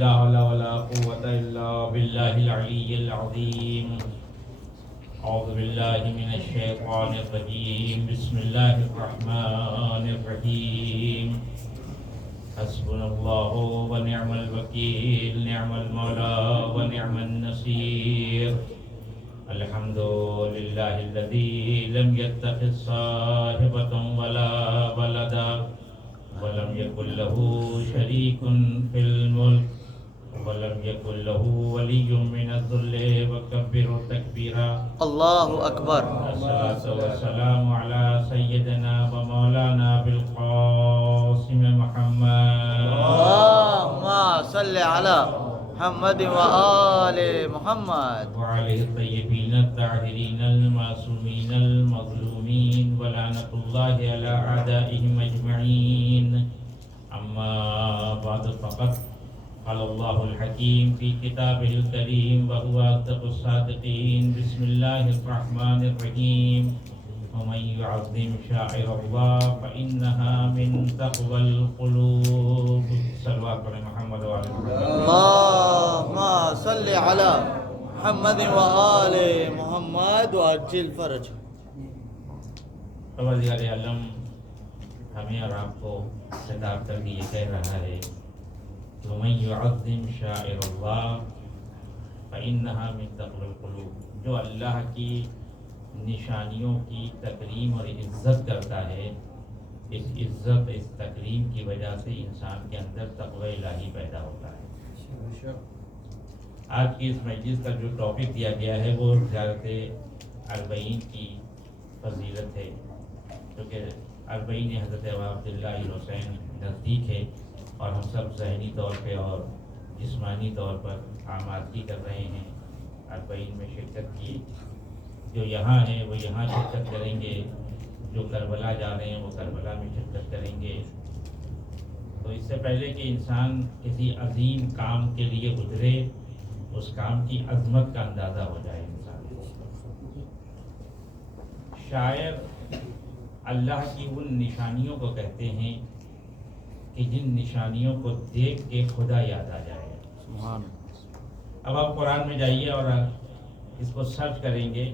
لا حول ولا قوة إلا بالله العلي العظيم. أعوذ بالله من الشيطان الرجيم. بسم الله الرحمن الرحيم. حسبنا الله ونعم الوكيل. نعم المولى ونعم النصير. الحمد لله الذي لم يتخذ صاحبة ولا ولدا ولم يكن له شريك في الملك ولم يكن له ولي من الذل وكبره تكبيرا. اللہ اکبر. الصلاة والسلام على سيدنا ومولانا بالقاسم محمد اللہم صلی علی محمد وآل محمد وعلى الطيبين الطاهرين المعصومين المظلومين ولعنة الله على أعدائهم أجمعين. أما بعد فقد قال الله الحكيم في كتابه الكريم وهو أصدق الصادقين. بسم الله الرحمن الرحيم. ومن يعظم شعائر الله فإنها من تقوى القلوب. صلوات على محمد وعلى محمد. اللہم صلی علی محمد وآل محمد وعجل فرج. پروردگار عالم ہمیں اور آپ کو خطاب کر کے یہ کہہ رہا ہے وَمَن يُعَظِّمْ شَعَائِرَ اللَّهِ فَإِنَّهَا مِن تَقْوَى الْقُلُوبِ. جو اللہ کی نشانیوں کی تکریم اور عزت کرتا ہے، اس عزت اس تکریم کی وجہ سے انسان کے اندر تقوی الہی پیدا ہوتا ہے. آج کی اس مجلس کا جو ٹاپک دیا گیا ہے وہ زیارت اربعین کی فضیلت ہے، کیونکہ اربعین حضرت عبداللہ حسین نزدیک ہے اور ہم سب ذہنی طور پہ اور جسمانی طور پر آمادگی کر رہے ہیں اربعین میں شرکت کی. جو یہاں ہیں وہ یہاں شرکت کریں گے، جو کربلا جا رہے ہیں وہ کربلا میں شرکت کریں گے. تو اس سے پہلے کہ انسان کسی عظیم کام کے لیے اترے، اس کام کی عظمت کا اندازہ ہو جائے انسان. شاعر اللہ کی ان نشانیوں کو کہتے ہیں کہ جن نشانیوں کو دیکھ کے خدا یاد آ جائے. سبحان. اب آپ قرآن میں جائیے اور اس کو سرچ کریں گے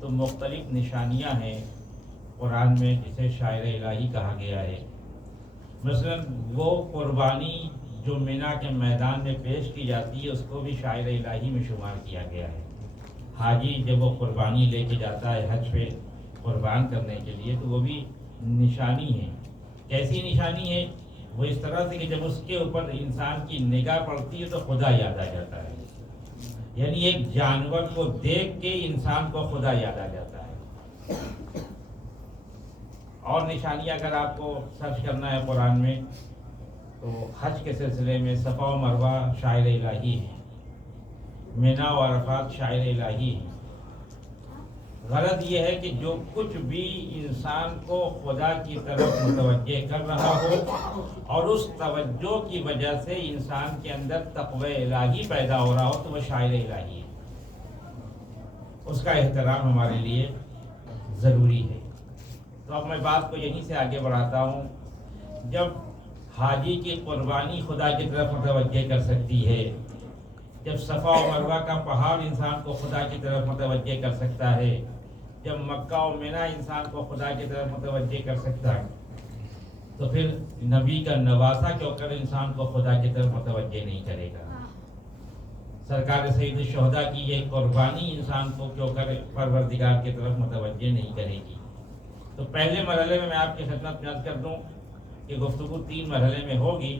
تو مختلف نشانیاں ہیں قرآن میں جسے شاعر الہی کہا گیا ہے. مثلا وہ قربانی جو مینا کے میدان میں پیش کی جاتی ہے اس کو بھی شاعر الہی میں شمار کیا گیا ہے. حاجی جب وہ قربانی لے کے جاتا ہے حج پہ قربان کرنے کے لیے تو وہ بھی نشانی ہے. کیسی نشانی ہے؟ وہ اس طرح سے کہ جب اس کے اوپر انسان کی نگاہ پڑتی ہے تو خدا یاد آ جاتا ہے. یعنی ایک جانور کو دیکھ کے انسان کو خدا یاد آ جاتا ہے. اور نشانیاں اگر آپ کو سرچ کرنا ہے قرآن میں تو حج کے سلسلے میں صفا و مروہ شاعر الہی ہے، مینا و عرفات شاعر الہی ہے. غرض یہ ہے کہ جو کچھ بھی انسان کو خدا کی طرف متوجہ کر رہا ہو اور اس توجہ کی وجہ سے انسان کے اندر تقوی الہی پیدا ہو رہا ہو تو وہ شاعر الہی ہے. اس کا احترام ہمارے لیے ضروری ہے. تو اب میں بات کو یہیں سے آگے بڑھاتا ہوں. جب حاجی کی قربانی خدا کی طرف متوجہ کر سکتی ہے، جب صفا و مروہ کا پہاڑ انسان کو خدا کی طرف متوجہ کر سکتا ہے، جب مکہ و مینا انسان کو خدا کی طرف متوجہ کر سکتا ہے، تو پھر نبی کا نواسا کیوں کر انسان کو خدا کی طرف متوجہ نہیں کرے گا؟ سرکار سید الشہداء کی یہ قربانی انسان کو کیوں کر پروردگار کی طرف متوجہ نہیں کرے گی؟ تو پہلے مرحلے میں آپ کی خدمت میں عرض کر دوں کہ گفتگو 3 مرحلے میں ہوگی.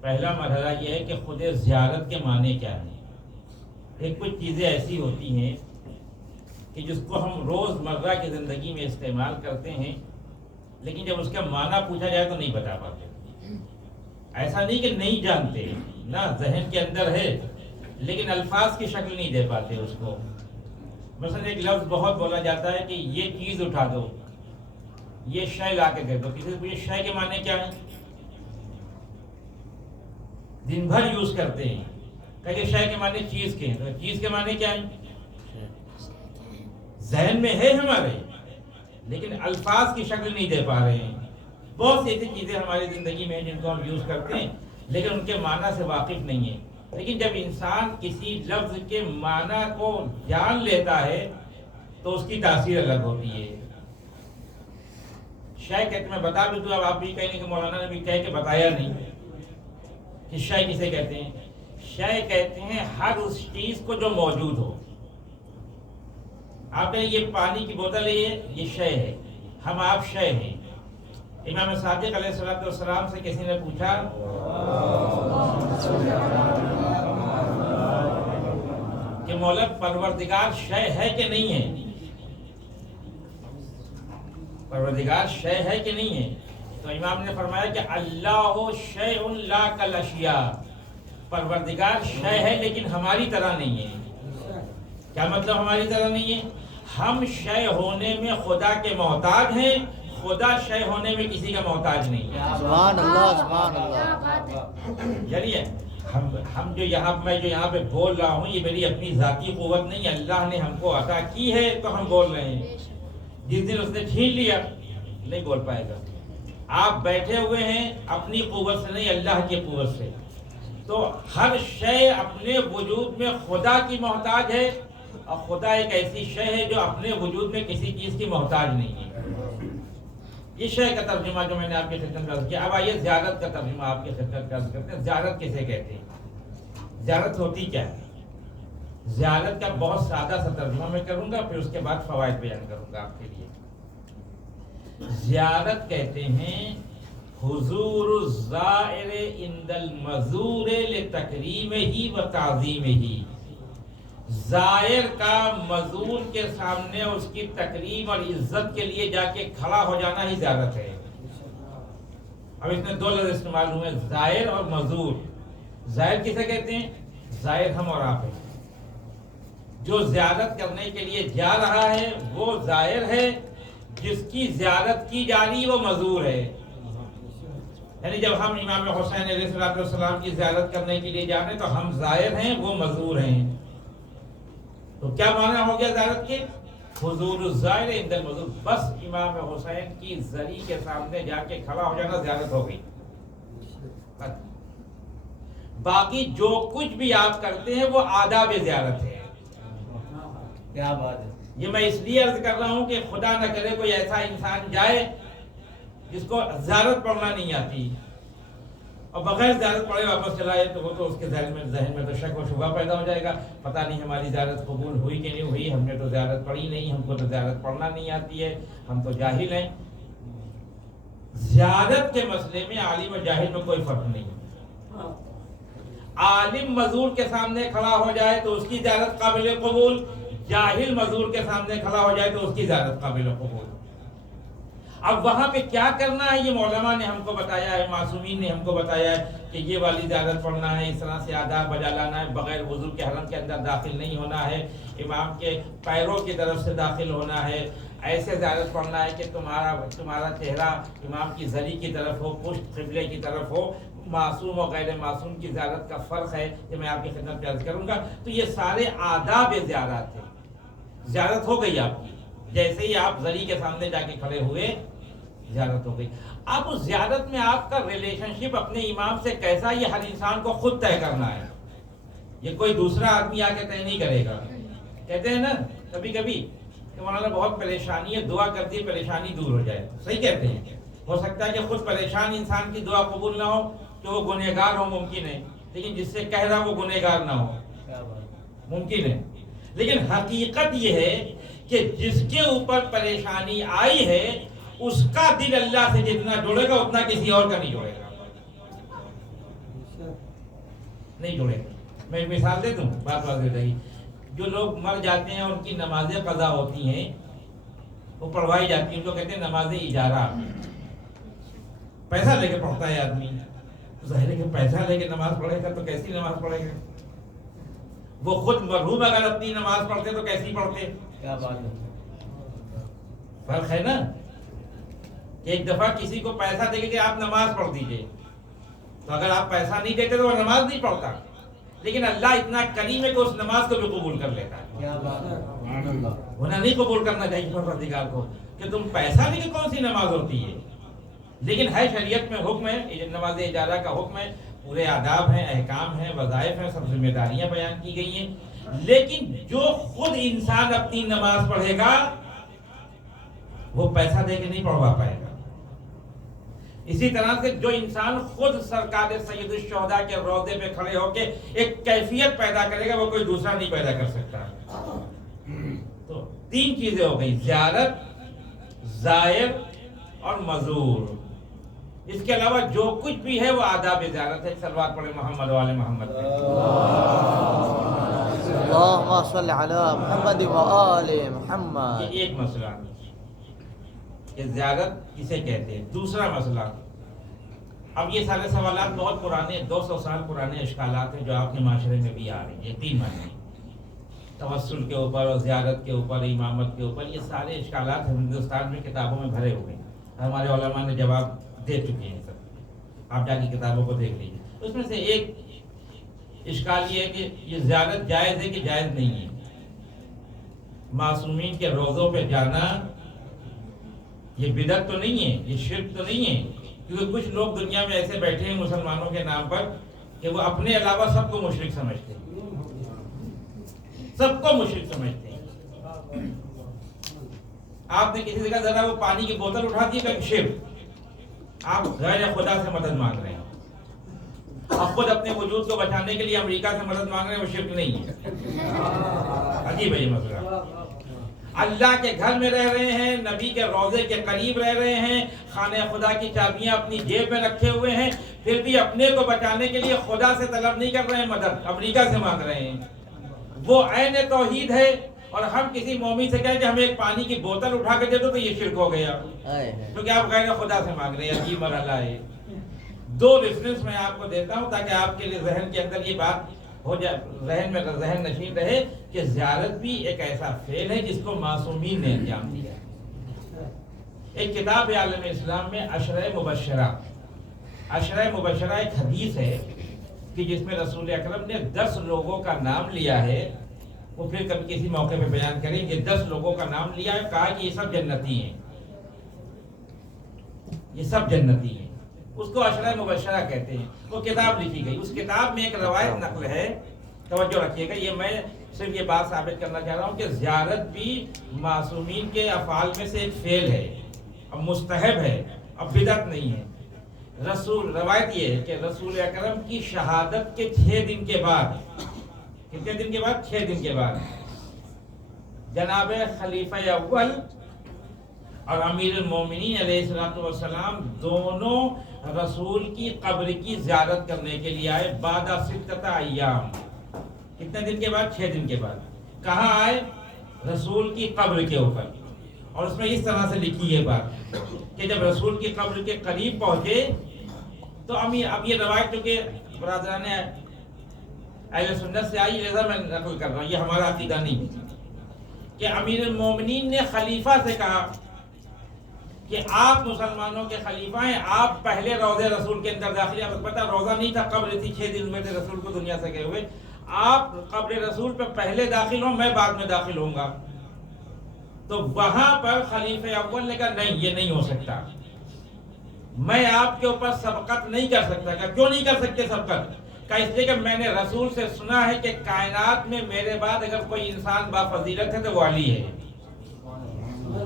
پہلا مرحلہ یہ ہے کہ خود زیارت کے معنی کیا ہیں. ایک کچھ چیزیں ایسی ہوتی ہیں کہ جس کو ہم روز مرہ کی زندگی میں استعمال کرتے ہیں لیکن جب اس کا معنی پوچھا جائے تو نہیں بتا پاتے. ایسا نہیں کہ نہیں جانتے، نہ ذہن کے اندر ہے لیکن الفاظ کی شکل نہیں دے پاتے اس کو. مثلا ایک لفظ بہت بولا جاتا ہے کہ یہ چیز اٹھا دو، یہ شے لا کے دے دو. کسی سے پوچھے شے کے معنی کیا ہے؟ دن بھر یوز کرتے ہیں. کہ شے کے معنی چیز کے ہیں، تو چیز کے معنی کیا ہے؟ ذہن میں ہے ہمارے لیکن الفاظ کی شکل نہیں دے پا رہے ہیں. بہت سی ایسی چیزیں ہماری زندگی میں ہیں جن کو ہم یوز کرتے ہیں لیکن ان کے معنی سے واقف نہیں ہیں. لیکن جب انسان کسی لفظ کے معنی کو جان لیتا ہے تو اس کی تاثیر الگ ہوتی ہے. شے کہتے میں بتا بھی دوں، اب آپ بھی کہیں گے کہ مولانا نے بھی کہہ کے بتایا نہیں کہ شے کسے کہتے ہیں. شے کہتے ہیں ہر اس چیز کو جو موجود ہو. آپ نے یہ پانی کی بوتل ہے، یہ شے ہے، ہم آپ شے ہیں. امام صادق علیہ السلام سے کسی نے پوچھا کہ مولا پروردگار شے ہے کہ نہیں ہے؟ پروردگار شے ہے کہ نہیں ہے؟ تو امام نے فرمایا کہ اللہ شیء لا کالاشیاء، پروردگار شے ہے لیکن ہماری طرح نہیں ہے. کیا مطلب ہماری طرح نہیں ہے؟ ہم شے ہونے میں خدا کے محتاج ہیں، خدا شے ہونے میں کسی کا محتاج نہیں ہے. سبحان اللہ سبحان اللہ. جانیے ہم جو یہاں پہ بول رہا ہوں، یہ میری اپنی ذاتی قوت نہیں، اللہ نے ہم کو عطا کی ہے تو ہم بول رہے ہیں. جس دن اس نے چھین لیا نہیں بول پائے گا. آپ بیٹھے ہوئے ہیں اپنی قوت سے نہیں، اللہ کی قوت سے. تو ہر شے اپنے وجود میں خدا کی محتاج ہے، اور خدا ایک ایسی شے ہے جو اپنے وجود میں کسی چیز کی محتاج نہیں ہے. یہ شے کا ترجمہ جو میں نے آپ کی خدمت میں عرض کیا. اب آئیے زیارت کا ترجمہ آپ کی خدمت میں عرض کرتے ہیں. زیارت کسے کہتے ہیں؟ زیارت ہوتی کیا ہے؟ زیارت کا بہت سادہ سا ترجمہ میں کروں گا، پھر اس کے بعد فوائد بیان کروں گا آپ کے لیے. زیارت کہتے ہیں حضور الزائر عند المزور لتکریمہ و تعظیمہ. زائر کا مزور کے سامنے اس کی تکریم اور عزت کے لیے جا کے کھڑا ہو جانا ہی زیارت ہے. اب اس میں دو لفظ استعمال ہوئے، زائر اور مزور. زائر کسے کہتے ہیں؟ زائر ہم اور آپ ہیں. جو زیارت کرنے کے لیے جا رہا ہے وہ زائر ہے، جس کی زیارت کی جا رہی وہ مزور ہے. یعنی جب ہم امام حسین علیہ السلام کی زیارت کرنے کے لیے جا رہے ہیں تو ہم زائر ہیں، وہ مزور ہیں. تو کیا معنی ہو گیا زیارت کے؟ حضور الزائر عند المزور. بس امام حسین کی زری کے سامنے جا کے کھڑا ہو جانا زیارت ہو گئی. باقی جو کچھ بھی آپ کرتے ہیں وہ آداب زیارت ہے. کیا بات ہے. یہ میں اس لیے عرض کر رہا ہوں کہ خدا نہ کرے کوئی ایسا انسان جائے جس کو زیارت پڑھنا نہیں آتی اور بغیر زیارت پڑھے واپس چلا جائے، تو وہ تو اس کے ذہن میں تو شک و شبہ پیدا ہو جائے گا. پتہ نہیں ہماری زیارت قبول ہوئی کہ نہیں ہوئی، ہم نے تو زیارت پڑھی نہیں، ہم کو تو زیارت پڑھنا نہیں آتی ہے، ہم تو جاہل ہیں. زیارت کے مسئلے میں عالم و جاہل میں کوئی فرق نہیں. عالم مزور کے سامنے کھڑا ہو جائے تو اس کی زیارت قابل قبول، جاہل مزور کے سامنے کھڑا ہو جائے تو اس کی زیارت قابل قبول. اب وہاں پہ کیا کرنا ہے یہ علماء نے ہم کو بتایا ہے، معصومین نے ہم کو بتایا ہے کہ یہ والی زیارت پڑھنا ہے، اس طرح سے آداب بجا لانا ہے، بغیر وضو کے حرم کے اندر داخل نہیں ہونا ہے، امام کے پیروں کی طرف سے داخل ہونا ہے، ایسے زیارت پڑھنا ہے کہ تمہارا چہرہ امام کی زری کی طرف ہو، پشت قبلے کی طرف ہو. معصوم و غیر معصوم کی زیارت کا فرق ہے جو میں آپ کی خدمت میں عرض کروں گا. تو یہ سارے آداب زیارت ہیں. زیارت ہو گئی آپ کی، جیسے ہی آپ زری کے سامنے جا کے کھڑے ہوئے زیارت ہو گئی. اب اس زیارت میں آپ کا ریلیشن شپ اپنے امام سے کیسا، یہ ہر انسان کو خود طے کرنا ہے. یہ کوئی دوسرا آدمی آ کے طے نہیں کرے گا. کہتے ہیں نا کبھی کبھی کہ مولانا بہت پریشانی ہے، دعا کر دی پریشانی دور ہو جائے. صحیح کہتے ہیں. ہو سکتا ہے کہ خود پریشان انسان کی دعا قبول نہ ہو کہ وہ گنہگار ہو، ممکن ہے، لیکن جس سے کہہ رہا وہ گنہگار نہ ہو، ممکن ہے. لیکن حقیقت یہ ہے کہ جس کے اوپر پریشانی آئی ہے اس کا دل اللہ سے جتنا جڑے گا اتنا کسی اور کا نہیں جڑے گا. نہیں جڑے گا. میں ایک مثال دے دوں، بات واضح ہو جائے گی. جو لوگ مر جاتے ہیں ان کی نمازیں قضا ہوتی ہیں، وہ پڑھوائی جاتی ہیں، ان کو کہتے ہیں نماز اجارہ. پیسہ لے کے پڑھتا ہے آدمی، ظاہر ہے کہ پیسہ لے کے نماز پڑھے گا تو کیسی نماز پڑھے گا؟ وہ خود مرحوم اگر اپنی نماز پڑھتے تو کیسی پڑھتے؟ کیا بات ہے. فرق ہے نا کہ ایک دفعہ کسی کو پیسہ دے کے کہ آپ نماز پڑھ دیجئے، تو اگر آپ پیسہ نہیں دیتے تو وہ نماز نہیں پڑھتا. لیکن اللہ اتنا کریم ہے کہ اس نماز کو بھی قبول کر لیتا ہے. کیا بات ہے. ہونا نہیں قبول کرنا چاہیے پروردگار کو کہ تم پیسہ لے کے کون سی نماز ہوتی ہے. لیکن ہے شریعت میں حکم ہے، نماز اجارہ کا حکم ہے. پورے آداب ہیں، احکام ہیں، وظائف ہیں، سب ذمہ داریاں بیان کی گئی ہیں، لیکن جو خود انسان اپنی نماز پڑھے گا وہ پیسہ دے کے نہیں پڑھوا پائے گا. اسی طرح سے جو انسان خود سرکار سید الشہداء کے روضے پہ کھڑے ہو کے ایک کیفیت پیدا کرے گا وہ کوئی دوسرا نہیں پیدا کر سکتا. تو 3 چیزیں ہو گئی، زیارت، زائر اور مزور. اس کے علاوہ جو کچھ بھی ہے وہ آداب زیارت ہے. صلوات پڑھے محمد و آل محمد. اللہم صل علی محمد و آل محمد. یہ ایک مسئلہ کہ زیارت کسے کہتے ہیں. دوسرا مسئلہ، اب یہ سارے سوالات بہت پرانے، 200 سال پرانے اشکالات ہیں جو آپ کے معاشرے میں بھی آ رہے ہیں. یقین مانیں، توسل کے اوپر اور زیارت کے اوپر، امامت کے اوپر، یہ سارے اشکالات ہندوستان میں کتابوں میں بھرے ہوئے ہیں. ہمارے علماء نے جواب دے چکے ہیں سب. آپ جا کے کتابوں کو دیکھ لیجیے. اس میں سے ایک اشکال یہ ہے کہ یہ زیارت جائز ہے کہ جائز نہیں ہے. معصومین کے روضوں پہ جانا یہ بدعت تو نہیں ہے، یہ شرک تو نہیں ہے. کیونکہ کچھ لوگ دنیا میں ایسے بیٹھے ہیں مسلمانوں کے نام پر کہ وہ اپنے علاوہ سب کو مشرک سمجھتے ہیں، سب کو مشرک سمجھتے ہیں. آپ نے کسی جگہ ذرا وہ پانی کی بوتل اٹھا دی کہ شرک. آپ غیر خدا سے مدد مانگ رہے ہیں. آپ خود اپنے وجود کو بچانے کے لیے امریکہ سے مدد مانگ رہے ہیں، وہ شرک نہیں ہے. عجیب ہے یہ مسئلہ. اللہ کے گھر میں رہ رہے ہیں، نبی کے روضے کے قریب رہ رہے ہیں، خانہ خدا کی چابیاں اپنی جیب میں رکھے ہوئے ہیں، پھر بھی اپنے کو بچانے کے لیے خدا سے طلب نہیں کر رہے ہیں مدد، امریکہ سے مانگ رہے ہیں. وہ عین توحید ہے. اور ہم کسی مومن سے کہیں کہ ہمیں ایک پانی کی بوتل اٹھا کے دے دو تو یہ شرک ہو گیا، کیونکہ آپ غیر خدا سے مانگ رہے ہیں. عجیب مرحلہ ہے. 2 ریفرنس میں آپ کو دیتا ہوں تاکہ آپ کے لیے ذہن کے اندر یہ بات ہو جائے، ذہن نشین رہے کہ زیارت بھی ایک ایسا فعل ہے جس کو معصومین نے انجام دیا. ایک کتاب ہے عالم اسلام میں عشرہ مبشرہ. عشرہ مبشرہ ایک حدیث ہے کہ جس میں رسول اکرم نے 10 لوگوں کا نام لیا ہے. وہ پھر کبھی کسی موقع پہ بیان کریں کہ 10 لوگوں کا نام لیا ہے، کہا کہ یہ سب جنتی ہیں، یہ سب جنتی ہیں. اس کو عشرہ مبشرہ کہتے ہیں. وہ کتاب لکھی گئی. اس کتاب میں ایک روایت نقل ہے، توجہ رکھیے گا. یہ میں صرف یہ بات ثابت کرنا چاہ رہا ہوں کہ زیارت بھی معصومین کے افعال میں سے ایک فعل ہے، اب مستحب ہے، اب بدعت نہیں ہے. روایت یہ ہے کہ رسول اکرم کی شہادت کے 6 دن کے بعد، کتنے دن کے بعد؟ 6 دن کے بعد، جناب خلیفہ اول اور امیر المومنین علیہ السلام دونوں رسول کی قبر کی زیارت کرنے کے لیے آئے. بعد 6 ایام، کتنے دن کے بعد؟ 6 دن کے بعد. کہاں آئے؟ رسول کی قبر کے اوپر. اور اس میں اس طرح سے لکھی ہے بات کہ جب رسول کی قبر کے قریب پہنچے تو اب یہ روایت جو کہ برادران اہل سنت سے آئی، لہذا میں نقل کر رہا ہوں، یہ ہمارا عقیدہ نہیں، کہ امیر المومنین نے خلیفہ سے کہا کہ آپ مسلمانوں کے خلیفہ ہیں، آپ پہلے روضے رسول کے اندر داخل ہیں. پتہ روضہ نہیں تھا، قبر تھی، 6 دن ہوئے تھے رسول کو دنیا سے گئے ہوئے. آپ قبر رسول پہ پہلے داخل ہوں، میں بعد میں داخل ہوں گا. تو وہاں پر خلیفہ اول نے کہا نہیں، یہ نہیں ہو سکتا، میں آپ کے اوپر سبقت نہیں کر سکتا. کیوں نہیں کر سکتے سبقت؟ کہ اس لیے کہ میں نے رسول سے سنا ہے کہ کائنات میں میرے بعد اگر کوئی انسان بافضیلت ہے تو وہ علی ہے،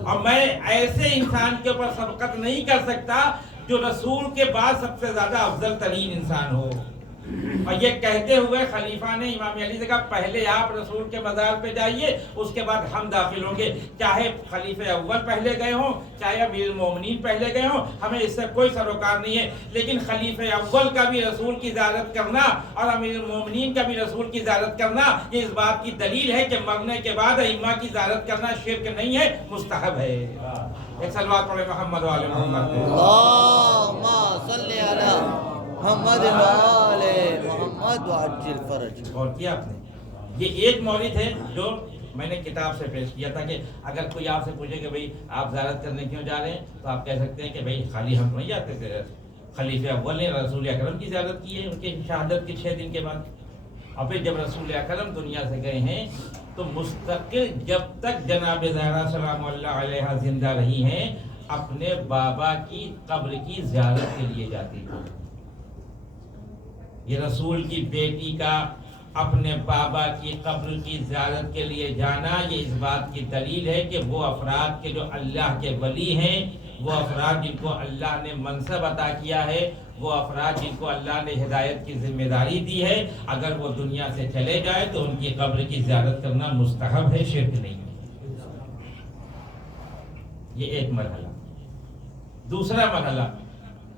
اور میں ایسے انسان کے اوپر سبقت نہیں کر سکتا جو رسول کے بعد سب سے زیادہ افضل ترین انسان ہو. اور یہ کہتے ہوئے خلیفہ نے امام علی سے کہا پہلے آپ رسول کے مزار پہ جائیے، اس کے بعد ہم داخل ہوں گے. چاہے خلیفہ اول پہلے گئے ہوں، چاہے امیر المومنین پہلے گئے ہوں، ہمیں اس سے کوئی سروکار نہیں ہے. لیکن خلیفہ اول کا بھی رسول کی زیارت کرنا اور امیر المومنین کا بھی رسول کی زیارت کرنا یہ اس بات کی دلیل ہے کہ مرنے کے بعد ائمہ کی زیارت کرنا شرک نہیں ہے، مستحب ہے. ایک صلوات پڑھے محمد و آل محمد. اللہم صلی علی محمد و آل محمد وعجل فرج. غور کیا آپ نے؟ یہ ایک مورد ہے جو میں نے کتاب سے پیش کیا تھا کہ اگر کوئی آپ سے پوچھے کہ بھئی آپ زیارت کرنے کیوں جا رہے ہیں تو آپ کہہ سکتے ہیں کہ بھئی خالی ہم نہیں جاتے تھے، خلیفہ اول نے رسول اکرم کی زیارت کی ہے ان کی شہادت کے 6 دن کے بعد. اور پھر جب رسول اکرم دنیا سے گئے ہیں تو مستقل جب تک جناب زہرا سلام اللہ علیہ زندہ رہی ہیں اپنے بابا کی قبر کی زیارت کے لیے جاتی تھی. یہ رسول کی بیٹی کا اپنے بابا کی قبر کی زیارت کے لیے جانا یہ اس بات کی دلیل ہے کہ وہ افراد کے جو اللہ کے ولی ہیں، وہ افراد جن کو اللہ نے منصب عطا کیا ہے، وہ افراد جن کو اللہ نے ہدایت کی ذمہ داری دی ہے، اگر وہ دنیا سے چلے جائے تو ان کی قبر کی زیارت کرنا مستحب ہے، شرک نہیں ہے۔ یہ ایک مرحلہ۔ دوسرا مرحلہ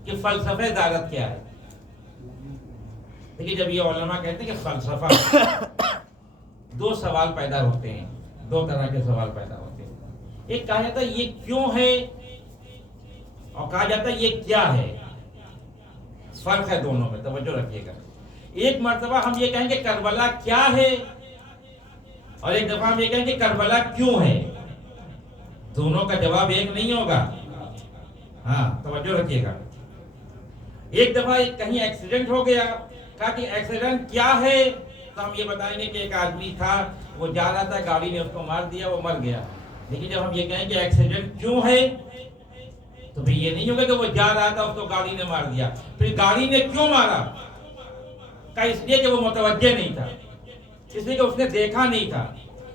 کہ فلسفہ زیارت کیا ہے۔ دیکھیے جب یہ علماء کہتے ہیں کہ فلسفہ، دو سوال پیدا ہوتے ہیں، دو طرح کے سوال پیدا ہوتے ہیں۔ ایک کہا جاتا ہے یہ کیوں ہے، اور کہا جاتا ہے یہ کیا ہے۔ فرق ہے دونوں میں، توجہ رکھیے گا۔ ایک مرتبہ ہم یہ کہیں گے کربلا کیا ہے، اور ایک دفعہ ہم یہ کہیں گے کربلا کیوں ہے۔ دونوں کا جواب ایک نہیں ہوگا، ہاں توجہ رکھیے گا۔ ایک دفعہ کہیں ایکسیڈنٹ ہو گیا، کہا کہ ایکسیڈنٹ کیا ہے، تو ہم یہ بتائیں گے کہ ایک آدمی تھا، وہ جا رہا تھا، گاڑی نے اس کو مار دیا، وہ مر گیا۔ لیکن جب ہم یہ کہیں کہ ایکسیڈنٹ کیوں ہے، تو پھر یہ نہیں ہوگا کہ وہ جا رہا تھا، اس کو گاڑی نے مار دیا، پھر گاڑی نے کیوں مارا، کہا اس لیے کہ وہ متوجہ نہیں تھا، اس لیے کہ اس نے دیکھا نہیں تھا،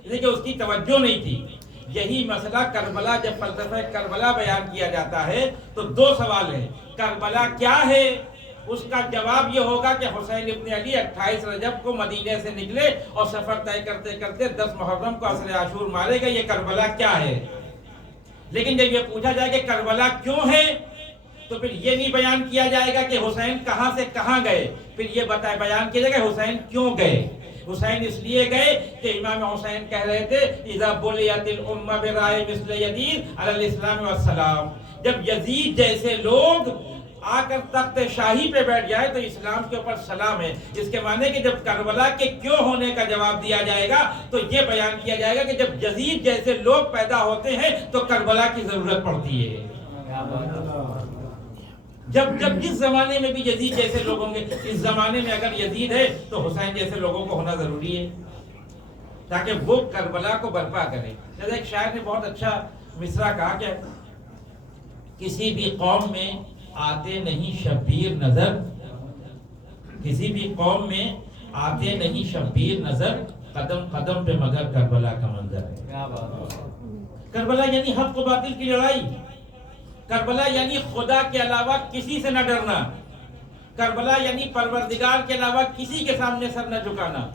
اس لیے کہ اس کی توجہ نہیں تھی۔ یہی مسئلہ کربلا، جب فلسفہ کربلا بیان کیا جاتا ہے تو دو سوال ہیں۔ کربلا کیا ہے، اس کا جواب یہ ہوگا کہ حسین ابن علی 28 رجب کو مدینے سے نکلے اور سفر طے کرتے کرتے 10 محرم کو عصر عاشور مارے گئے، یہ کربلا کیا ہے۔ لیکن جب یہ پوچھا جائے کہ کربلا کیوں ہے، تو پھر یہ نہیں بیان کیا جائے گا کہ حسین کہاں سے کہاں گئے، پھر یہ بیان کیا جائے گا حسین کیوں گئے۔ حسین اس لیے گئے کہ امام حسین کہہ رہے تھے اذا بلیت الامہ برائے مثل یزید علی الاسلام والسلام، جب یزید جیسے لوگ آ کر تخت شاہی پہ بیٹھ جائے تو اسلام کے اوپر سلام ہے۔ اس کے معنی کہ جب کربلا کے کیوں ہونے کا جواب دیا جائے گا تو یہ بیان کیا جائے گا کہ جب یزید جیسے لوگ پیدا ہوتے ہیں تو کربلا کی ضرورت پڑتی ہے۔ جب جس زمانے میں بھی یزید جیسے لوگ ہوں گے، اس زمانے میں اگر یزید ہے تو حسین جیسے لوگوں کو ہونا ضروری ہے تاکہ وہ کربلا کو برپا کرے۔ جیسے ایک شاعر نے بہت اچھا مصرع کہا کہ کسی بھی قوم میں آتے نہیں شبیر نظر، کسی بھی قوم میں آتے نہیں شبیر نظر، قدم قدم پہ مگر کربلا کا منظر ہے۔ کربلا یعنی حق و باطل کی لڑائی، کربلا یعنی خدا کے علاوہ کسی سے نہ ڈرنا، کربلا یعنی پروردگار کے علاوہ کسی کے سامنے سر نہ جھکانا۔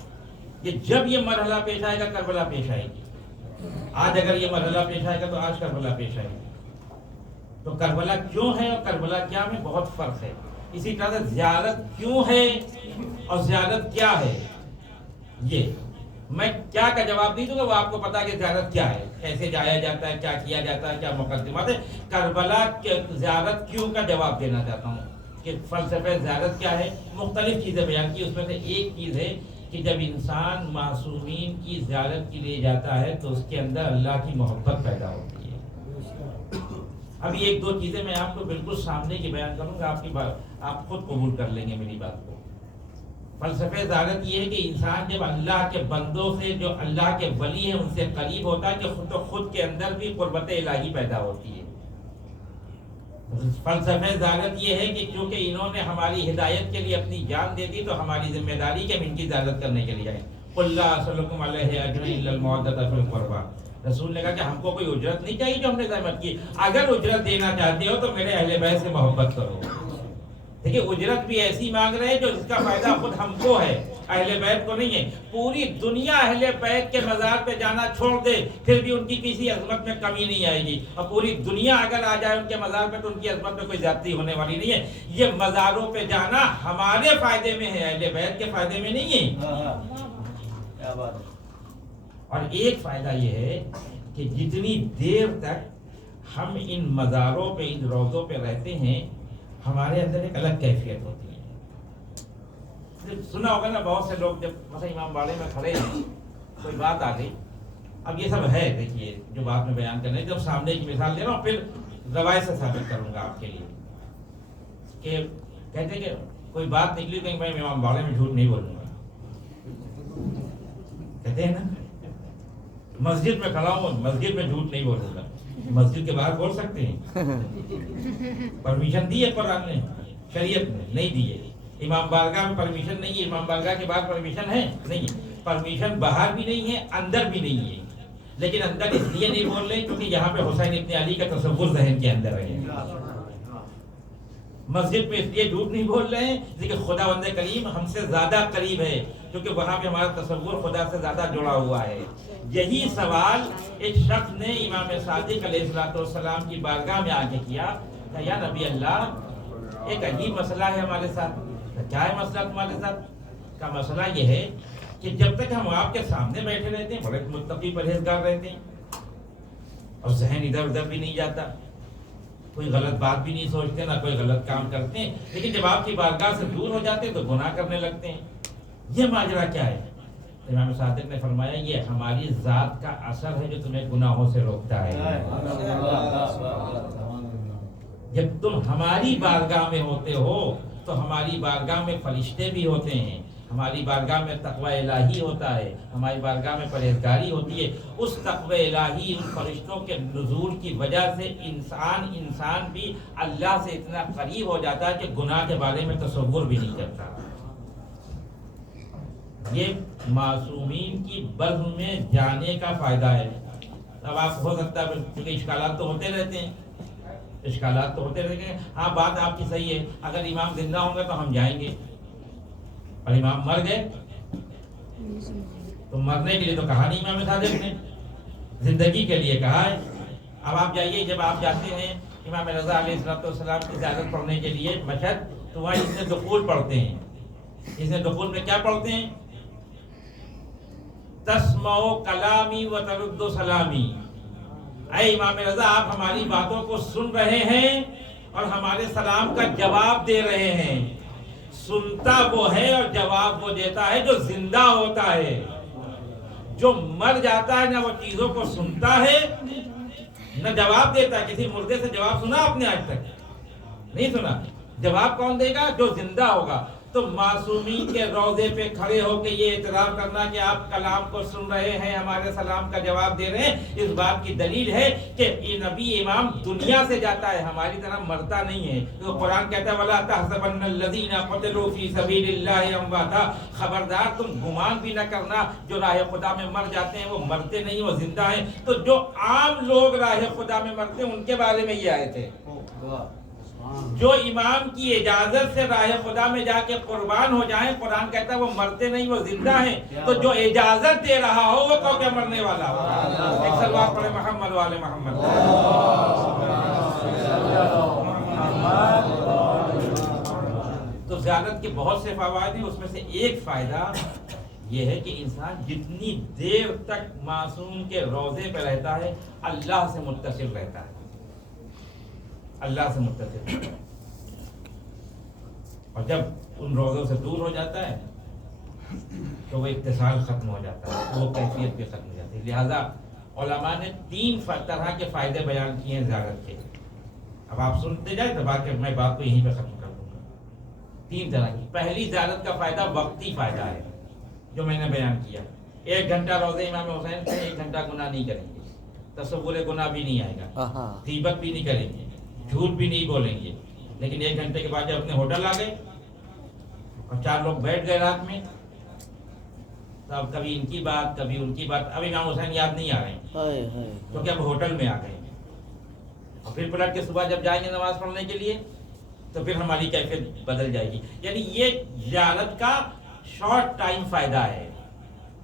یہ جب یہ مرحلہ پیش آئے گا کربلا پیش آئے گی۔ آج اگر یہ مرحلہ پیش آئے گا تو آج کربلا پیش آئے گی۔ تو کربلا کیوں ہے اور کربلا کیا میں بہت فرق ہے۔ اسی طرح سے زیارت کیوں ہے اور زیارت کیا ہے، یہ میں کیا کا جواب نہیں دوں گا، وہ آپ کو پتا کہ زیارت کیا ہے، کیسے جایا جاتا ہے، کیا کیا جاتا ہے، کیا مقدمات ہے۔ کربلا کے زیارت کیوں کا جواب دینا چاہتا ہوں کہ فلسفہ زیارت کیا ہے۔ مختلف چیزیں بیان کی، اس میں سے ایک چیز ہے کہ جب انسان معصومین کی زیارت کے لیے جاتا ہے تو اس کے اندر اللہ کی محبت پیدا ہوتی ہے۔ ابھی ایک دو چیزیں میں آپ کو بالکل سامنے کی بیان کروں گا، آپ کی بات آپ خود قبول کر لیں گے میری بات کو۔ فلسفہ زیارت یہ ہے کہ انسان جب اللہ کے بندوں سے، جو اللہ کے ولی ہیں، ان سے قریب ہوتا ہے کہ خود کے اندر بھی قربت الہی پیدا ہوتی ہے۔ فلسفہ زیارت یہ ہے کہ چونکہ انہوں نے ہماری ہدایت کے لیے اپنی جان دے دی تو ہماری ذمہ داری کہ ہم ان کی زیارت کرنے کے لیے آئیں۔ قل لا اسألکم علیہ اجرا الا المودۃ فی القربى، رسول نے کہا کہ ہم کو کوئی اجرت نہیں چاہیے جو ہم نے زحمت کی، اگر اجرت دینا چاہتے ہو تو میرے اہل بیت سے محبت کرو۔ دیکھیے اجرت بھی ایسی مانگ رہے ہیں جو جس کا فائدہ خود ہم کو ہے، اہل بیت کو نہیں ہے۔ پوری دنیا اہل بیت کے مزار پہ جانا چھوڑ دے پھر بھی ان کی کسی عظمت میں کمی نہیں آئے گی، اور پوری دنیا اگر آ جائے ان کے مزار پہ تو ان کی عظمت میں کوئی زیادتی ہونے والی نہیں ہے۔ یہ مزاروں پہ جانا ہمارے فائدے میں ہے، اہل بیت کے فائدے میں نہیں ہے۔ اور ایک فائدہ یہ ہے کہ جتنی دیر تک ہم ان مزاروں پہ، ان روضوں پہ رہتے ہیں، ہمارے اندر ایک الگ کیفیت ہوتی ہے۔ سنا ہوگا نا بہت سے لوگ جب مثلا امام باڑے میں کھڑے ہیں، کوئی بات آ گئی، اب یہ سب ہے دیکھیے جو بات میں بیان کرنا ہے، جب سامنے کی مثال دے رہا ہوں پھر روایت سے ثابت کروں گا آپ کے لیے کہ کہتے ہیں کہ کوئی بات نکلی کہ میں امام باڑے میں جھوٹ نہیں بولوں گا، کہتے ہیں نا مسجد میں کھڑا ہوں، مسجد میں جھوٹ نہیں بولوں گا۔ مسجد کے باہر بول سکتے ہیں، پرمیشن دی ہے قرآن نے، شریعت نے نہیں دی ہے، امام بارگاہ میں پرمیشن نہیں ہے، امام بارگاہ کے بعد پرمیشن ہے نہیں، پرمیشن باہر بھی نہیں ہے، اندر بھی نہیں ہے، لیکن اندر اس لیے نہیں بول رہے کیونکہ یہاں پہ حسین ابن علی کا تصور ذہن کے اندر ہے۔ مسجد میں اس لیے جھوٹ نہیں بول رہے ہیں لیکن خدا بند کریم ہم سے زیادہ قریب ہے، کیونکہ وہاں پہ ہمارا تصور خدا سے زیادہ جڑا ہوا ہے۔ یہی سوال ایک شخص نے امام صادق علیہ السلام کی بارگاہ میں آ کے کیا کہ یا نبی اللہ ایک عجیب مسئلہ ہے ہمارے ساتھ۔ کیا ہے مسئلہ تمہارے ساتھ؟ کا مسئلہ یہ ہے کہ جب تک ہم آپ کے سامنے بیٹھے رہتے ہیں بڑے متقی پرہیزگار رہتے ہیں اور ذہن ادھر ادھر بھی نہیں جاتا، کوئی غلط بات بھی نہیں سوچتے، نہ کوئی غلط کام کرتے ہیں، لیکن جب آپ کی بارگاہ سے دور ہو جاتے ہیں تو گناہ کرنے لگتے ہیں۔ یہ ماجرا کیا ہے؟ امام صادق نے فرمایا یہ ہماری ذات کا اثر ہے جو تمہیں گناہوں سے روکتا ہے۔ جب تم ہماری بارگاہ میں ہوتے ہو تو ہماری بارگاہ میں فرشتے بھی ہوتے ہیں، ہماری بارگاہ میں تقوی الہی ہوتا ہے، ہماری بارگاہ میں پرہیزگاری ہوتی ہے۔ اس تقوی الہی ان فرشتوں کے نزول کی وجہ سے انسان بھی اللہ سے اتنا قریب ہو جاتا ہے کہ گناہ کے بارے میں تصور بھی نہیں کرتا۔ یہ معصومین کی بزم میں جانے کا فائدہ ہے۔ اب آپ ہو سکتا ہے کیونکہ اشکالات تو ہوتے رہتے ہیں، اشکالات تو ہوتے رہتے ہیں۔ ہاں بات آپ کی صحیح ہے، اگر امام زندہ ہوں گے تو ہم جائیں گے، اور امام مر گئے تو مرنے کے لیے تو کہا نہیں امام صادق نے، زندگی کے لیے کہا ہے۔ اب آپ جائیے، جب آپ جاتے ہیں امام رضا علیہ السلام کی زیارت پڑھنے کے لیے مشہد، تو وہاں اس نے دخول پڑھتے ہیں۔ اس نے دخول میں کیا پڑھتے ہیں؟ تسمع کلامی و ترد سلامی۔ اے امام رضا آپ ہماری باتوں کو سن رہے ہیں اور ہمارے سلام کا جواب دے رہے ہیں۔ سنتا وہ ہے اور جواب وہ دیتا ہے جو زندہ ہوتا ہے، جو مر جاتا ہے نہ وہ چیزوں کو سنتا ہے نہ جواب دیتا ہے۔ کسی مردے سے جواب سنا آپ نے آج تک؟ نہیں سنا۔ جواب کون دے گا؟ جو زندہ ہوگا۔ تو معصومین کے روضے پہ کھڑے ہو کے یہ اعتراف کرنا کہ آپ کلام کو سن رہے ہیں، ہمارے سلام کا جواب دے رہے ہیں، اس بات کی دلیل ہے کہ یہ نبی امام دنیا سے جاتا ہے، ہماری طرح مرتا نہیں ہے۔ تو قرآن کہتا ہے وَلَا تَحْسَبَنَّ الَّذِينَ قُتِلُوا فِي سَبِيلِ اللَّهِ أَمْوَاتًا، خبردار تم گمان بھی نہ کرنا جو راہ خدا میں مر جاتے ہیں وہ مرتے نہیں، وہ زندہ ہیں۔ تو جو عام لوگ راہ خدا میں مرتے ہیں ان کے بارے میں یہ آئے تھے، جو امام کی اجازت سے راہ خدا میں جا کے قربان ہو جائیں، قرآن کہتا ہے وہ مرتے نہیں، وہ زندہ ہیں۔ تو جو اجازت دے رہا ہو وہ تو کیا مرنے والا ہو؟ ایک سلوات پڑھے محمد والے محمد۔ تو زیارت کے بہت سے فوائد ہیں، اس میں سے ایک فائدہ یہ ہے کہ انسان جتنی دیر تک معصوم کے روضے پہ رہتا ہے اللہ سے متصل رہتا ہے، اللہ سے متصل۔ اور جب ان روزوں سے دور ہو جاتا ہے تو وہ اتصال ختم ہو جاتا ہے، وہ کیفیت بھی ختم ہو جاتی ہے۔ لہذا علماء نے 3 طرح کے فائدے بیان کیے ہیں زیارت کے۔ اب آپ سنتے جائیں تو میں بات کو یہیں پہ ختم کر دوں گا۔ 3 طرح کی۔ پہلی زیارت کا فائدہ وقتی فائدہ ہے جو میں نے بیان کیا۔ 1 گھنٹہ روزے امام حسین سے 1 گھنٹہ گناہ نہیں کریں گے، تصور گناہ بھی نہیں آئے گا، غیبت بھی نہیں کریں گے، جھوٹ بھی نہیں بولیں گے۔ لیکن 1 گھنٹے کے بعد جب اپنے ہوٹل آ گئے اور 4 لوگ بیٹھ گئے رات میں، تو اب کبھی ان کی بات کبھی ان کی بات، اب امام حسین یاد نہیں آ رہے ہیں کیونکہ اب ہوٹل میں آ گئے ہیں۔ اور پھر پلٹ کے صبح جب جائیں گے نماز پڑھنے کے لیے تو پھر ہماری کیفیت بدل جائے گی۔ یعنی یہ زیارت کا شارٹ ٹائم فائدہ ہے،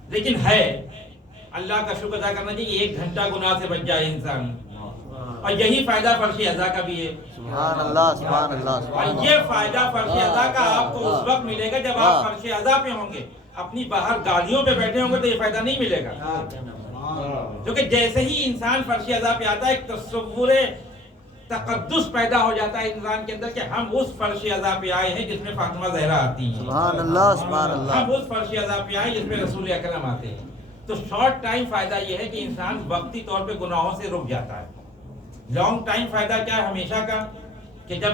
لیکن ہے اللہ کا شکر ادا کرنا چاہیے 1 گھنٹہ گناہ سے بچ جائے انسان۔ اور یہی فائدہ فرش ازا کا بھی ہے۔ سبحان اللہ سبحان اللہ۔ اور یہ فائدہ فرش ازا کا آپ کو اس وقت ملے گا جب آپ فرش ازا پہ ہوں گے، اپنی باہر گاڑیوں پہ بیٹھے ہوں گے تو یہ فائدہ نہیں ملے گا، کیونکہ جیسے ہی انسان فرش ازا پہ آتا ہے ایک تصور تقدس پیدا ہو جاتا ہے انسان کے اندر کہ ہم اس فرش ازا پہ آئے ہیں جس میں فاطمہ زہرا آتی ہیں، سبحان اللہ سبحان اللہ، ہم اس فرش ازا پہ آئے جس میں رسول اکرم آتے ہیں۔ تو شارٹ ٹائم فائدہ یہ ہے کہ انسان وقتی طور پہ گناہوں سے رک جاتا ہے۔ لانگ ٹائم فائدہ کیا ہے ہمیشہ کا؟ کہ جب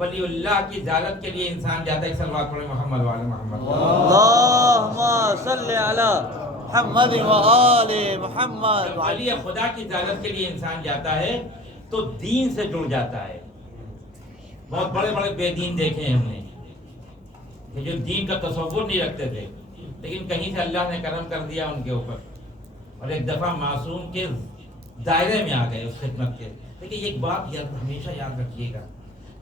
ولی اللہ کی زیارت کے لیے انسان جاتا ہے، ایک صلوات پڑھے محمد والے محمد۔ اللہم صلی علی محمد و آل محمد۔ ولی خدا کی زیارت کے لیے انسان جاتا ہے تو دین سے جڑ جاتا ہے۔ بہت بڑے بڑے بے دین دیکھے ہیں ہم نے، کہ جو دین کا تصور نہیں رکھتے تھے، لیکن کہیں سے اللہ نے کرم کر دیا ان کے اوپر، اور ایک دفعہ معصوم کے دائرے میں آ گئے اس خدمت کے. لیکن ایک بات ہمیشہ یاد رکھیے گا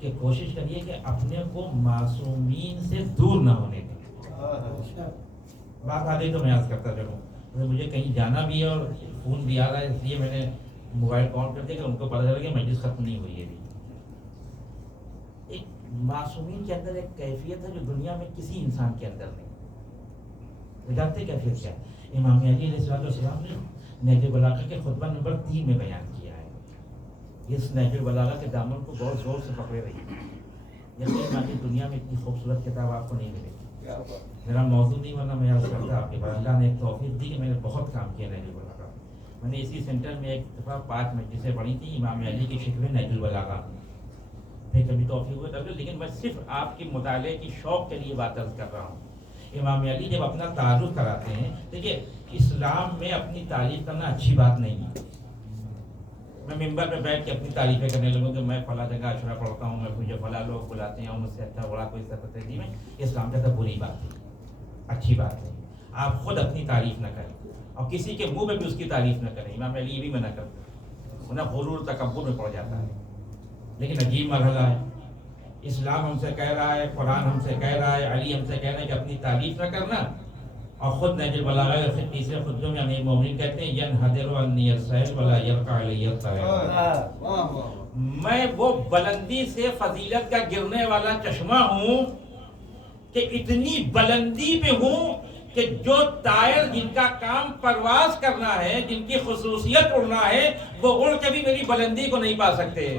کہ کوشش کریے کہ اپنے کو معصومین سے دور نہ ہونے دیں. بات آ گئی تو میں عرض کرتا چلوں، مجھے کہیں جانا بھی ہے اور فون بھی آ رہا ہے، اس لیے میں نے موبائل آن کر دیا کہ ان کو پتہ چلا کہ مجلس ختم نہیں ہوئی ہے. ایک معصومین کے اندر ایک کیفیت ہے جو دنیا میں کسی انسان کے اندر نہیں. جانتے کیفیت کیا ہے؟ امام علی علیہ السلام نے نہج البلاغہ کے خطبہ نمبر 3 میں بیان کیا ہے. اس نہج البلاغہ کے دامن کو بہت زور سے پکڑے رہی. یقین دنیا میں اتنی خوبصورت کتاب آپ کو نہیں ملے گی. میرا موضوع نہیں، ورنہ میں عرض کرتا آپ کے پاس. اللہ نے ایک توفیق دی کہ میں نے بہت کام کیا نہج البلاغہ. میں نے اسی سینٹر میں ایک دفعہ 5 مجلسیں پڑھی تھیں امام علی کی شکل نہج البلاغہ. پھر کبھی توفیق ہوئے تب، لیکن میں صرف آپ کے مطالعے کی شوق کے لیے بات عرض کر رہا ہوں. امام علی جب اپنا تعارف کراتے ہیں، دیکھیے اسلام میں اپنی تعریف کرنا اچھی بات نہیں ہے. میں ممبر پہ بیٹھ کے اپنی تعریفیں کرنے لگوں کہ میں فلاں جگہ اشرا پڑھتا ہوں، میں مجھے فلاں لوگ بلاتے ہیں، مجھ سے اچھا بڑا کوئی سفر میں اسلام کا بری بات ہے، اچھی بات نہیں. آپ خود اپنی تعریف نہ کریں اور کسی کے منہ میں بھی اس کی تعریف نہ کریں. امام علی بھی منع کرتے ہیں، انہیں غرور تکبر میں پڑ جاتا ہے. لیکن عجیب مرحلہ ہے، اسلام ہم سے کہہ رہا ہے، قرآن ہم سے کہہ رہا ہے، علی ہم سے کہہ رہا ہے کہ اپنی تعریف نہ کرنا، اور خود نہج البلاغہ کے تیسرے خطبے میں امیر المومنین کہتے ہیں ینحدر عنی السیل ولا یرقع علی الطیر. میں وہ بلندی سے فضیلت کا گرنے والا چشمہ ہوں کہ اتنی بلندی پہ ہوں کہ جو طائر جن کا کام پرواز کرنا ہے، جن کی خصوصیت اڑنا ہے، وہ اڑ کے بھی میری بلندی کو نہیں پا سکتے.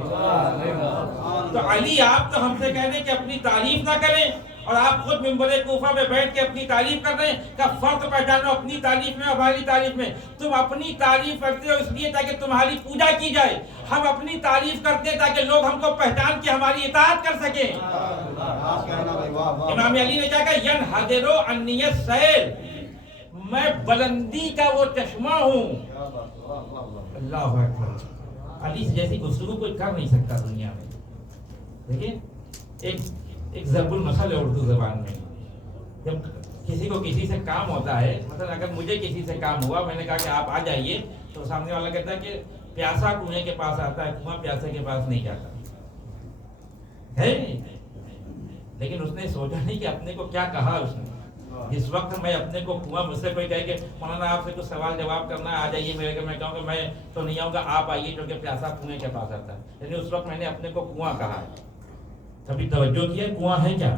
تو علی آپ تو ہم سے کہہ رہے کہ اپنی تعریف نہ کریں، اور آپ خود ممبر کوفہ پہ بیٹھ کے اپنی تعریف کر رہے ہیں. کا فرق پہچانو اپنی تعریف میں اور ہماری تعریف میں. تم اپنی تعریف کرتے ہو اس لیے تاکہ تمہاری پوجا کی جائے، ہم اپنی تعریف کرتے تاکہ لوگ ہم کو پہچان کے ہماری اطاعت کر سکیں. امام علی نے کہا کہ ینحدر عنی السیل، میں بلندی کا وہ چشمہ ہوں. اللہ اکبر. علی سے جیسی گفتگو کوئی کر نہیں سکتا دنیا میں. دیکھیں ایک ضرب المثل ہے اردو زبان میں. جب کسی کو کسی سے کام ہوتا ہے، مثلا اگر مجھے کسی سے کام ہوا، میں نے کہا کہ آپ آ جائیے، تو سامنے والا کہتا ہے کہ پیاسا کنویں کے پاس آتا ہے، کنواں پیاسے کے پاس نہیں جاتا ہے. لیکن اس نے سوچا نہیں کہ اپنے کو کیا کہا اس نے. جس وقت میں اپنے کو کنواں، مجھ سے کوئی کہے کہ مولانا آپ سے کچھ سوال جواب کرنا ہے، آ جائیے میرے گھر، میں کہوں کہ میں تو نہیں آؤں گا، آپ آئیے کیونکہ پیاسا کنویں کے پاس آتا ہے. لیکن اس وقت میں نے اپنے کو کنواں کہا ہے. کبھی توجہ کیا کنواں ہے کیا؟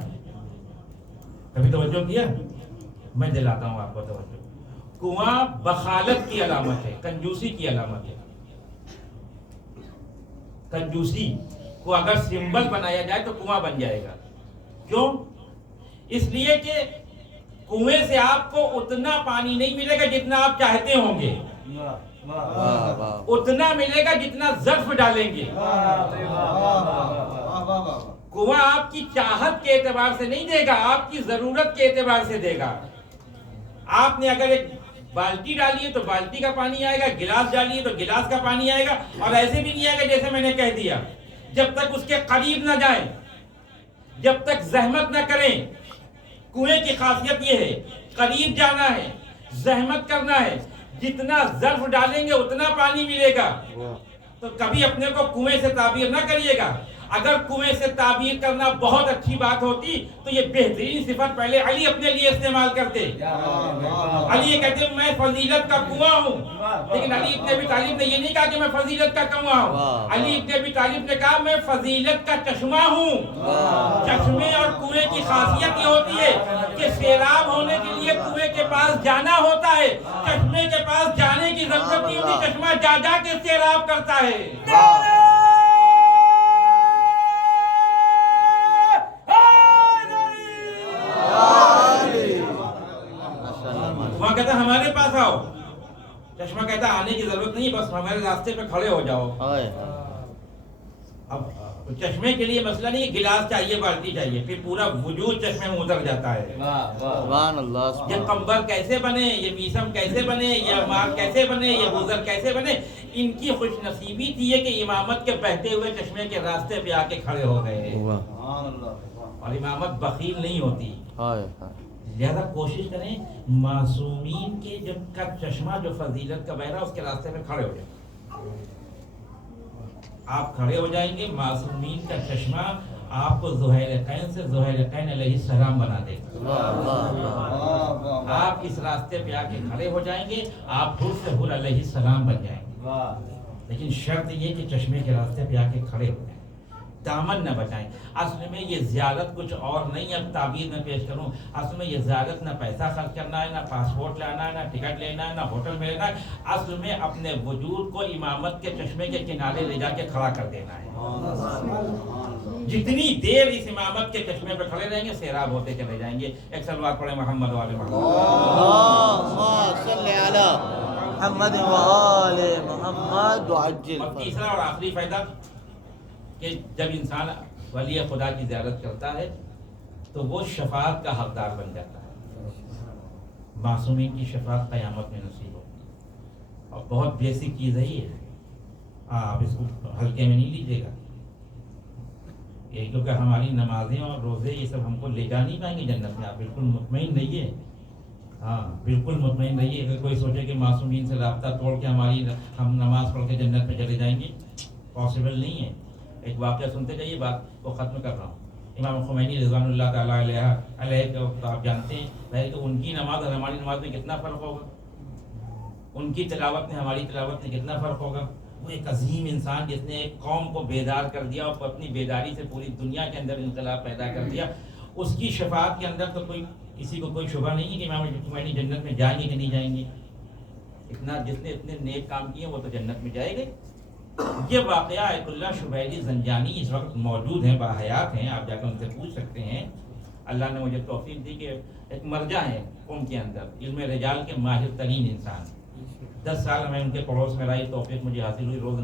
کبھی توجہ کیا؟ میں دلاتا ہوں آپ کو توجہ. کنواں بخالت کی علامت ہے، کنجوسی کی علامت ہے. کنجوسی کو اگر سمبل بنایا جائے تو کنواں بن جائے گا. کیوں؟ اس لیے کہ کنویں سے آپ کو اتنا پانی نہیں ملے گا جتنا آپ چاہتے ہوں گے، اتنا ملے گا جتنا ظرف ڈالیں گے. کنواں آپ کی چاہت کے اعتبار سے نہیں دے گا، آپ کی ضرورت کے اعتبار سے دے گا. آپ نے اگر ایک بالٹی ڈالی ہے تو بالٹی کا پانی آئے گا، گلاس ڈالی ہے تو گلاس کا پانی آئے گا. اور ایسے بھی نہیں آئے گا جیسے میں نے کہہ دیا. جب تک اس کے قریب نہ جائیں، جب تک زحمت نہ کریں. کنویں کی خاصیت یہ ہے، قریب جانا ہے، زحمت کرنا ہے. جتنا ظرف ڈالیں گے اتنا پانی ملے گا. تو کبھی اپنے کو کنویں سے تعبیر نہ کریے گا. اگر کنویں سے تعبیر کرنا بہت اچھی بات ہوتی تو یہ بہترین صفت پہلے علی اپنے لیے استعمال کرتے. علی یہ کہتے ہیں میں فضیلت کا کنواں ہوں. لیکن علی ابن ابی طالب نے یہ نہیں کہا کہ میں فضیلت کا کنواں ہوں. علی ابن ابی طالب نے کہا میں فضیلت کا چشمہ ہوں. چشمے اور کنویں کی خاصیت یہ ہوتی ہے کہ سیراب ہونے کے لیے کنویں کے پاس جانا ہوتا ہے، چشمے کے پاس جانے کی ضرورت نہیں ہوتی. چشمہ جا جا کے سیراب کرتا ہے. وہاں کہتا ہمارے پاس آؤ. چشمہ کہتا آنے کی ضرورت نہیں، بس ہمارے راستے پہ کھڑے ہو جاؤ. اب چشمے کے لیے مسئلہ نہیں ہے گلاس چاہیے، بالٹی چاہیے، پھر پورا وجود چشمے میں اتر جاتا ہے. سبحان اللہ. یہ قمبر کیسے بنے، یہ میسم کیسے بنے، یہ مار کیسے بنے، یہ بوزر کیسے بنے. ان کی خوش نصیبی تھی کہ امامت کے بہتے ہوئے چشمے کے راستے پہ آ کے کھڑے ہو گئے. اور امامت بخیل نہیں ہوتی. ہائے ہائے لہذا کوشش کریں معصومین کے جب کا چشمہ جو فضیلت کا بہ رہا اس کے راستے میں کھڑے ہو جائیں. آپ کھڑے ہو جائیں گے, معصومین کا چشمہ آپ کو ذوالقین سے ذوالقین علیہ السلام بنا دے گا. آپ اس راستے پہ آ کے کھڑے ہو جائیں گے, آپ حر سے حر علیہ السلام بن جائیں گے. لیکن شرط یہ کہ چشمے کے راستے پہ آ کے کھڑے ہو جائیں, دامن نہ بچائیں. اصل میں یہ زیارت کچھ اور نہیں, اب تعبیر میں پیش کروں, اصل میں یہ زیارت نہ پیسہ خرچ کرنا ہے, نہ پاسپورٹ لانا ہے, نہ ٹکٹ لینا ہے, نہ ہوٹل میں لینا ہے. اصل میں اپنے وجود کو امامت کے چشمے کے کنارے لے جا کے کھڑا کر دینا ہے. جتنی دیر اس امامت کے چشمے پہ کھڑے رہیں گے سیراب ہوتے چلے جائیں گے. ایک سلوات پڑھیں محمد والے محمد. اللهم صل على محمد وآل محمد وعجل. اور تیسرا اور آخری فائدہ کہ جب انسان ولی خدا کی زیارت کرتا ہے تو وہ شفاعت کا حقدار بن جاتا ہے. معصومین کی شفاعت قیامت میں نصیب ہوتی ہے, اور بہت بیسک چیز ہے یہ. آپ اس کو ہلکے میں نہیں لیجیے گا, یہ کیونکہ ہماری نمازیں اور روزے یہ سب ہم کو لے جا نہیں پائیں گے جنت میں. آپ بالکل مطمئن رہیے, ہاں بالکل مطمئن رہیے. اگر کوئی سوچے کہ معصومین سے رابطہ توڑ کے ہم نماز پڑھ کے جنت میں چلے جائیں گے, پاسبل نہیں ہے. ایک واقعہ سنتے جائیے, بات کو ختم کر رہا ہوں. امام خمینی رضوان اللہ تعالیٰ علیہ کو آپ جانتے ہیں کہ ان کی نماز اور ہماری نماز میں کتنا فرق ہوگا, ان کی تلاوت میں ہماری تلاوت میں کتنا فرق ہوگا. وہ ایک عظیم انسان جس نے ایک قوم کو بیدار کر دیا اور اپنی بیداری سے پوری دنیا کے اندر انقلاب پیدا کر دیا. اس کی شفاعت کے اندر تو کسی کو کوئی شبہ نہیں ہے کہ امام خمینی جنت میں جائیں گے کہ نہیں جائیں گے. جس نے اتنے نیک کام کیے وہ تو جنت میں جائے گا. یہ واقعہ آیت اللہ شبیلی زنجانی اس وقت موجود ہیں, باحیات ہیں, آپ جا کے ان سے پوچھ سکتے ہیں. اللہ نے مجھے توفیق دی کہ ایک مرجع ہے قوم کے اندر, علم رجال کے ماہر ترین انسان. 10 سال میں ان کے پڑوس میں رہی, توفیق مجھے حاصل ہوئی, روز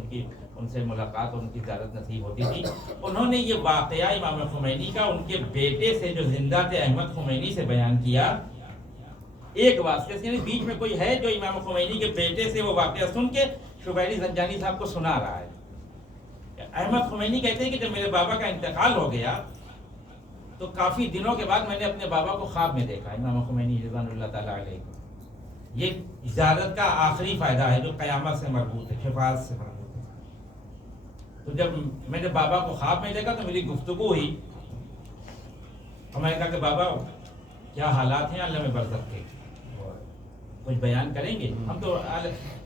ان سے ملاقات اور ان کی زیارت نصیب ہوتی تھی. انہوں نے یہ واقعہ امام خمینی کا ان کے بیٹے سے جو زندہ تھے احمد خمینی سے بیان کیا. ایک واسطے سے بیچ میں کوئی ہے جو امام خمینی کے بیٹے سے وہ واقعہ سن کے شبیلی زنجانی صاحب کو سنا رہا ہے. احمد خمینی کہتے ہیں کہ جب میرے بابا کا انتقال ہو گیا تو کافی دنوں کے بعد میں نے اپنے بابا کو خواب میں دیکھا, امام خمینی رضوان اللہ تعالیٰ علیہ کو. یہ زیارت کا آخری فائدہ ہے جو قیامت سے مربوط ہے, شفاعت سے مربوط ہے. تو جب میں نے بابا کو خواب میں دیکھا تو میری گفتگو ہوئی, اور میں نے کہا کہ بابا کیا حالات ہیں عالم برزخ کے, کچھ بیان کریں گے؟ ہم تو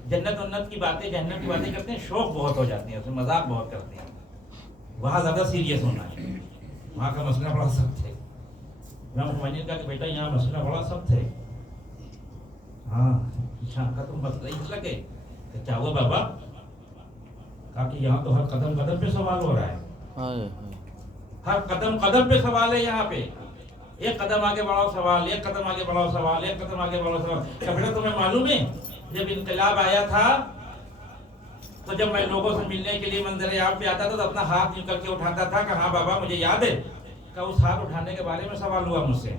جنت ونت کی باتیں, جہنم کی باتیں کرتے ہیں, شوق بہت ہو جاتے ہیں, اس میں مذاق بہت کرتے ہیں. وہاں زیادہ سیریس ہونا ہے, وہاں کا مسئلہ بڑا سخت ہے. امام خمینی نے کہا کہ بیٹا یہاں مسئلہ بڑا سخت ہے. ہاں یہاں کا تو مسئلہ ہی مسئلہ کہ کیا ہوا بابا؟ کہا کہ یہاں تو ہر قدم قدم پہ سوال ہو رہا ہے, ہر قدم قدم پہ سوال ہے. یہاں پہ ایک قدم آگے بڑھاؤ سوال, ایک قدم آگے بڑھاؤ سوال, ایک قدم آگے بڑھاؤ سوال. کیا بیٹا تمہیں معلوم ہے جب انقلاب آیا تھا تو جب میں لوگوں سے ملنے کے لیے منظر عام پہ آتا تھا تو اپنا ہاتھ نکل کے اٹھاتا تھا کہ ہاں بابا مجھے یاد ہے. کہ اس ہاتھ اٹھانے کے بارے میں سوال ہوا مجھ سے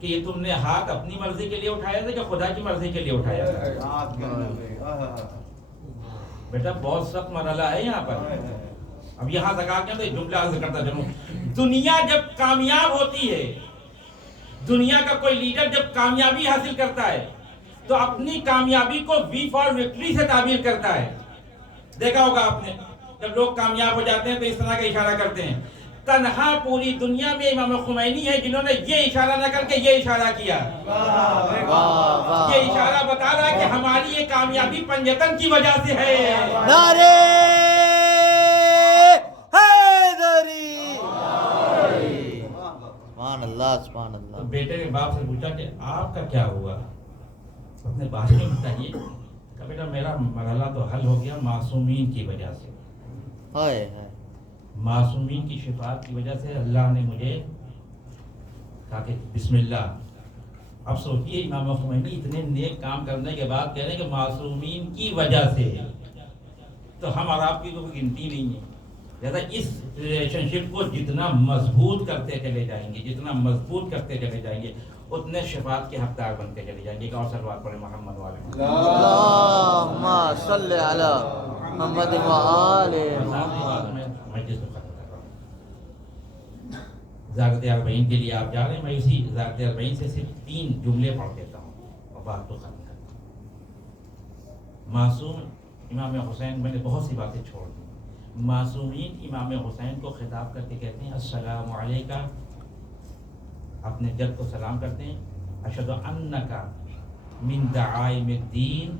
کہ یہ تم نے ہاتھ اپنی مرضی کے لیے اٹھایا تھا کہ خدا کی مرضی کے لیے اٹھایا تھا؟ بیٹا بہت سخت مرحلہ ہے یہاں پر. اب یہاں تک آ کے تو جملہ عرض کرتا چلوں, دنیا جب کامیاب ہوتی ہے, دنیا کا کوئی لیڈر جب کامیابی حاصل کرتا ہے تو اپنی کامیابی کو وی فار وکٹری سے تعبیر کرتا ہے. دیکھا ہوگا آپ نے جب لوگ کامیاب ہو جاتے ہیں تو اس طرح کا اشارہ کرتے ہیں. تنہا پوری دنیا میں امام خمینی ہے جنہوں نے یہ اشارہ نہ کر کے یہ اشارہ کیا. یہ اشارہ بتا رہا ہے کہ ہماری یہ کامیابی پنجتن کی وجہ سے ہے. نعرے حیدری. سبحان اللہ سبحان اللہ. بیٹے نے باپ سے پوچھا کہ آپ کا کیا ہوا, اپنے بارے میں بتائیے. کہ بیٹا میرا مرحلہ تو حل ہو گیا معصومین کی وجہ سے. معصومین کی شفاعت کی وجہ سے اللہ نے مجھے کہا کہ بسم اللہ. اب سوچئے امام خمینی اتنے نیک کام کرنے کے بعد کہہ رہے ہیں کہ معصومین کی وجہ سے, تو ہم اور آپ کی تو کوئی گنتی نہیں ہے. لہذا اس ریلیشن شپ کو جتنا مضبوط کرتے چلے جائیں گے, جتنا مضبوط کرتے چلے جائیں گے, اتنے شفاعت کے حقدار بنتے چلے جائیں گے. ایک اور صلوات پڑھیں محمد والے اللهم صل على محمد وآل محمد. مجلس کو ختم کر رہا ہوں. زیارت اربعین کے لیے آپ جا رہے ہیں، میں اسی زیارت اربعین سے صرف 3 جملے پڑھ دیتا ہوں اور بات تو ختم کرتا ہوں۔ معصوم امام حسین، میں نے بہت سی باتیں چھوڑ دی۔ معصومین امام حسین کو خطاب کر کے کہتے ہیں السلام علیکہ، اپنے جد کو سلام کرتے ہیں، اشہد انک من دعائم الدین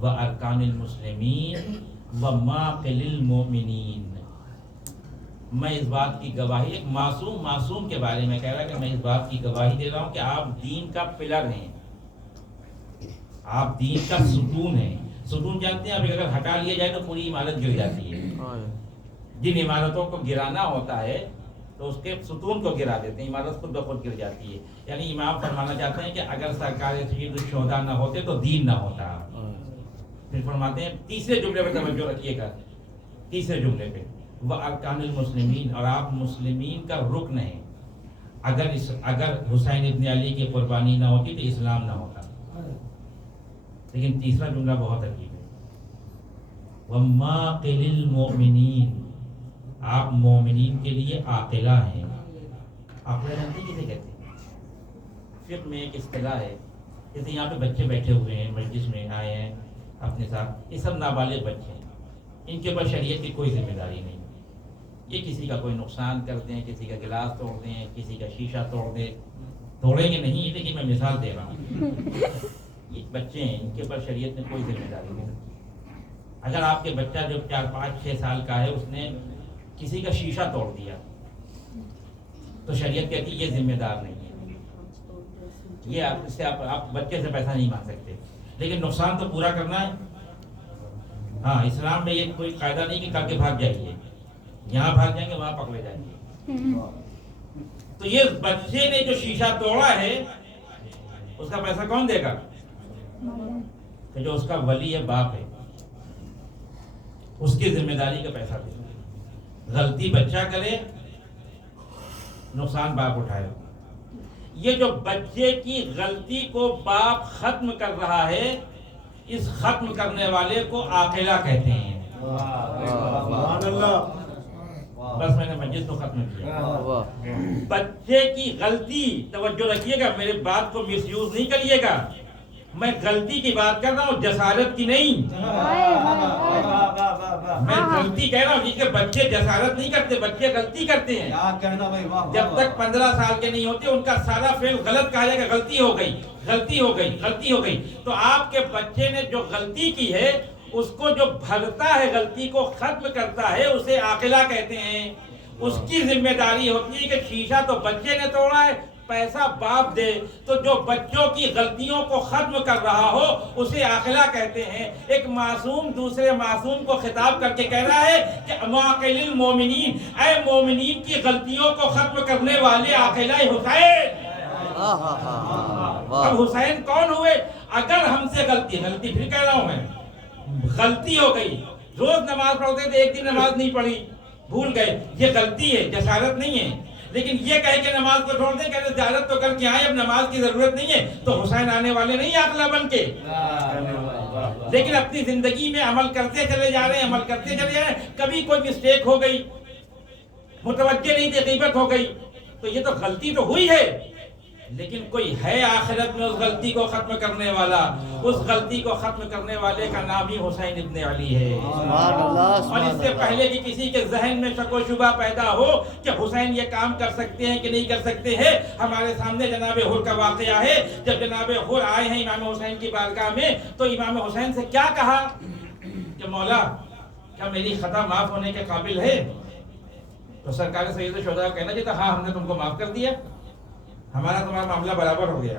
و ارکان المسلمین و معقل المؤمنین۔ میں اس بات کی گواہی، ایک معصوم کے بارے میں کہہ رہا ہے کہ میں اس بات کی گواہی دے رہا ہوں کہ آپ دین کا پلر ہیں، آپ دین کا ستون ہیں۔ ستون جانتے ہیں، ابھی اگر ہٹا لیا جائے تو پوری عمارت گر جاتی ہے۔ جن عمارتوں کو گرانا ہوتا ہے تو اس کے ستون کو گرا دیتے ہیں، عمارت خود بخود گر جاتی ہے۔ یعنی امام فرمانا چاہتے ہیں کہ اگر سرکار سید الشہداء نہ ہوتے تو دین نہ ہوتا۔ پھر فرماتے ہیں تیسرے جملے پہ توجہ رکھیے گا، تیسرے جملے پہ وہ ارکان المسلمین، اور آپ مسلمین کا رکن ہیں۔ اگر حسین ابن علی کی قربانی نہ ہوتی تو اسلام نہ ہوتا۔ لیکن تیسرا جملہ بہت عجیب ہے، وَمَّاقِلِ الْمُؤْمِنِينَ، آپ مومنین کے لیے عاقلہ ہیں۔ عاقلہ جانتے ہیں کسے کہتے ہیں؟ فقہ میں ایک اصطلاح ہے، جیسے یہاں پہ بچے بیٹھے ہوئے ہیں، مجلس میں آئے ہیں اپنے ساتھ، یہ سب نابالغ بچے ہیں، ان کے اوپر شریعت کی کوئی ذمہ داری نہیں۔ یہ کسی کا کوئی نقصان کر دیں، کسی کا گلاس توڑ دیں، کسی کا شیشہ توڑ دیں، توڑیں گے نہیں، لیکن میں مثال دے رہا ہوں۔ یہ بچے ہیں، ان کے اوپر شریعت نے کوئی ذمہ داری نہیں رکھی۔ اگر آپ کے بچہ جو 4 5 6 سال کا ہے، اس نے کسی کا شیشہ توڑ دیا تو شریعت کہتی ہے یہ ذمہ دار نہیں ہے، یہ آپ بچے سے پیسہ نہیں مانگ سکتے، لیکن نقصان تو پورا کرنا ہے۔ ہاں، اسلام میں یہ کوئی قاعدہ نہیں کہ کر کے بھاگ جائیے، یہاں بھاگ جائیں گے وہاں پکڑے جائیں گے۔ تو یہ بچے نے جو شیشہ توڑا ہے اس کا پیسہ کون دے گا؟ کہ جو اس کا ولی ہے، باپ ہے، اس کی ذمہ داری کا پیسہ دے۔ غلطی بچہ کرے، نقصان باپ اٹھائے۔ یہ جو بچے کی غلطی کو باپ ختم کر رہا ہے، اس ختم کرنے والے کو عاقلہ کہتے ہیں۔ بس میں نے مجلس کو ختم کیا۔ بچے کی غلطی، توجہ رکھیے گا، میرے بات کو مس یوز نہیں کریے گا، میں غلطی کی بات کر رہا ہوں، جسارت کی نہیں۔ میں غلطی کہہ رہا ہوں، کیونکہ بچے جسارت نہیں کرتے، بچے غلطی کرتے ہیں۔ جب تک 15 سال کے نہیں ہوتے ان کا سارا فعل غلط کہا جائے گا، غلطی ہو گئی، غلطی ہو گئی، غلطی ہو گئی۔ تو آپ کے بچے نے جو غلطی کی ہے، اس کو جو بھرتا ہے، غلطی کو ختم کرتا ہے، اسے عاقلہ کہتے ہیں۔ اس کی ذمہ داری ہوتی ہے کہ شیشہ تو بچے نے توڑا ہے، پیسہ باپ دے۔ تو جو بچوں کی غلطیوں کو ختم کر رہا ہو اسے عاقلہ کہتے ہیں۔ ایک معصوم دوسرے معصوم کو خطاب کر کے کہہ رہا ہے کہ معقل المومنین، اے مومنین کی غلطیوں کو ختم کرنے والے عاقلہ حسین۔ اب حسین کون ہوئے؟ اگر ہم سے غلطی پھر کہہ رہا ہوں میں، غلطی ہو گئی، روز نماز پڑھتے تھے، ایک دن نماز نہیں پڑھی، بھول گئے، یہ غلطی ہے، جسارت نہیں ہے۔ لیکن یہ کہے کہ نماز کو چھوڑ دیں، کہتے زیارت تو کر کے آئے، اب نماز کی ضرورت نہیں ہے، تو حسین آنے والے نہیں عاقلہ بن کے، لیکن اپنی زندگی میں عمل کرتے چلے جا رہے ہیں، عمل کرتے چلے جا رہے ہیں۔ کبھی کوئی مسٹیک ہو گئی، متوجہ نہیں تھے، غیبت ہو گئی، تو یہ تو غلطی تو ہوئی ہے، لیکن کوئی ہے آخرت میں اس غلطی کو ختم کرنے والا۔ اس غلطی کو ختم کرنے والے کا نام ہی حسین ابن علی ہے۔ اور اس سے پہلے کہ کسی کے ذہن میں شک و شبہ پیدا ہو کہ حسین یہ کام کر سکتے ہیں کہ نہیں کر سکتے ہیں، ہمارے سامنے جناب حر کا واقعہ ہے۔ جب جناب حر آئے ہیں امام حسین کی بارگاہ میں، تو امام حسین سے کیا کہا کہ مولا کیا میری خطا معاف ہونے کے قابل ہے؟ تو سرکار سید الشہداء کہنا چاہتا ہاں، ہم نے تم کو معاف کر دیا، ہمارا تمہارا معاملہ برابر ہو گیا،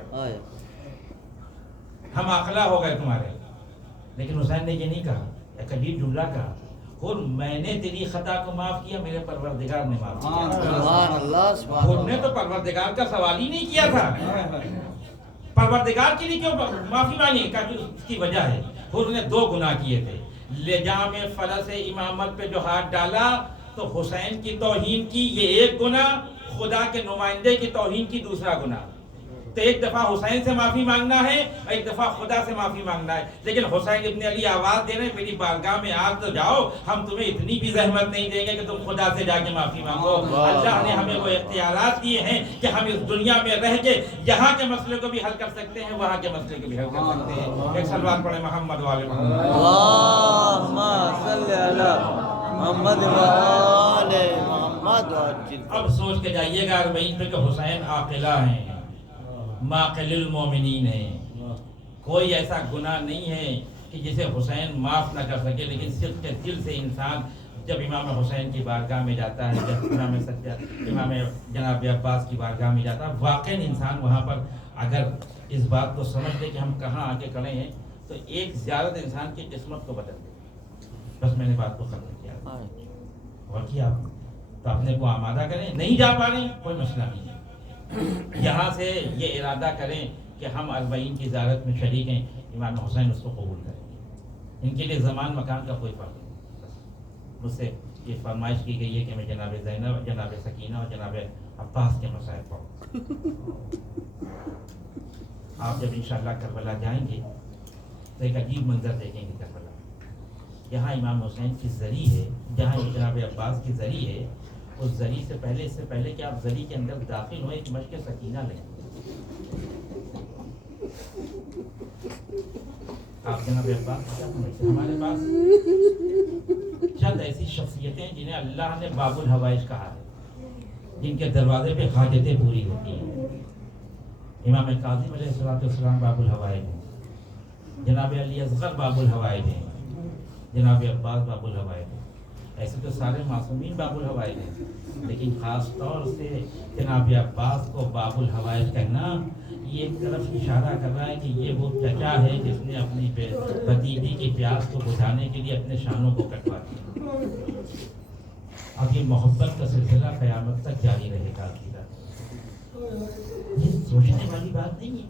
ہم عاقلہ ہو گئے تمہارے۔ لیکن حسین نے یہ نہیں کہا، ایک عجیب جملہ کہا، اور میں نے تیری خطا کو معاف کیا، میرے پروردگار نے معاف کیا۔ خود نے تو پروردگار کا سوال ہی نہیں کیا تھا، پروردگار کے لیے کیوں معافی مانگی؟ کہ اس کی وجہ ہے، خود نے 2 گناہ کیے تھے۔ لجام فلس امامت پہ جو ہاتھ ڈالا تو حسین کی توہین کی، یہ 1 گناہ، خدا کے نمائندے کی توہین کی 2سرا گناہ۔ تو ایک دفعہ حسین سے معافی مانگنا ہے اور ایک دفعہ خدا سے معافی مانگنا ہے. لیکن حسین ابن علی آواز دے رہے ہیں میری بارگاہ میں آ تو جاؤ, ہم تمہیں اتنی بھی زحمت نہیں دیں گے کہ تم خدا سے جا کے معافی مانگو. اللہ نے ہمیں وہ اختیارات دیے ہیں کہ ہم اس دنیا میں رہ کے یہاں کے مسئلے کو بھی حل کر سکتے ہیں, وہاں کے مسئلے کو بھی حل کر سکتے ہیں. ایک صلوات پڑھیں محمد والے محمد. اللهم صل على محمد وآل محمد وعجل. اب سوچ کے جائیے گا 40 پہ کہ حسین عاقلہ ہیں, معقل المومنین ہیں. کوئی ایسا گناہ نہیں ہے کہ جسے حسین معاف نہ کر سکے, لیکن صدق کے دل سے انسان جب امام حسین کی بارگاہ میں جاتا ہے, جب امام جناب عباس کی بارگاہ میں جاتا ہے, واقعی انسان وہاں پر اگر اس بات کو سمجھ لے کہ ہم کہاں آ کے کھڑے ہیں تو ایک زیارت انسان کی قسمت کو بدل دے. بس میں نے بات کو ختم کیا. اور کیا تو اپنے کو آمادہ کریں, نہیں جا پا رہے کوئی مسئلہ نہیں ہے, یہاں سے یہ ارادہ کریں کہ ہم 40 کی زیارت میں شریک ہیں, امام حسین اس کو قبول کریں. ان کے لیے زمان مکان کا کوئی فرق نہیں. مجھ سے یہ فرمائش کی گئی ہے کہ میں جناب زینب, جناب سکینہ اور جناب عباس کے مسائل پڑھوں. آپ جب انشاءاللہ کربلا جائیں گے تو ایک عجیب منظر دیکھیں گے. کربلا یہاں امام حسین کی زری ہے, جہاں جناب عباس کی زری ہے, اس زری سے پہلے, اس سے پہلے کہ آپ زری کے اندر داخل ہوئے, ایک مشق سکینہ لیں. آپ جناب عباس ہمارے پاس چند ایسی شخصیتیں جنہیں اللہ نے باب الحوائج کہا ہے, جن کے دروازے پہ حاجتیں پوری ہوتی ہیں. امام کاظم علیہ السلام باب الحوائج ہیں, جناب علی اصغر باب الحوائج ہیں, جناب عباس باب الحوائج ہیں. ایسے تو سارے معصومین باب الحوائج ہیں, لیکن خاص طور سے جناب عباس کو باب الحوائج کہنا یہ ایک طرف اشارہ کر رہا ہے کہ یہ وہ چچا ہے جس نے اپنی بھتیجی کی پیاس کو بجھانے کے لیے اپنے شانوں کو کٹوا دیا. اب یہ محبت کا سلسلہ قیامت تک جاری رہے گا. یہ سوچنے والی بات نہیں ہے.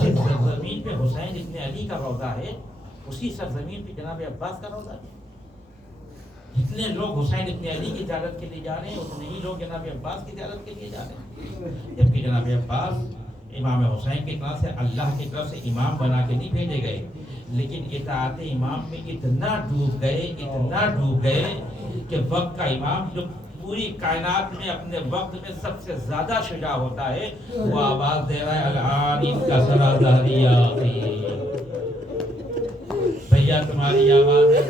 جس سرزمین پہ حسین ابن علی کا روضہ ہے, اسی سرزمین پہ جناب عباس کا روضہ ہے. جتنے لوگ حسین ابن علی کی زیارت کے لیے جا رہے ہیں, اتنے ہی لوگ جناب عباس کی زیارت کے لیے جا رہے ہیں. جبکہ جناب عباس امام حسین کی طرف سے اللہ کی طرف سے امام بنا کے نہیں بھیجے گئے, لیکن اطاعت امام میں اتنا ڈوب گئے کہ وقت کا امام جو پوری کائنات میں اپنے وقت میں سب سے زیادہ شجاع ہوتا ہے, وہ آواز دے رہا ہے الان ان کا سرازاریہ بھیا تمہاری آواز ہے,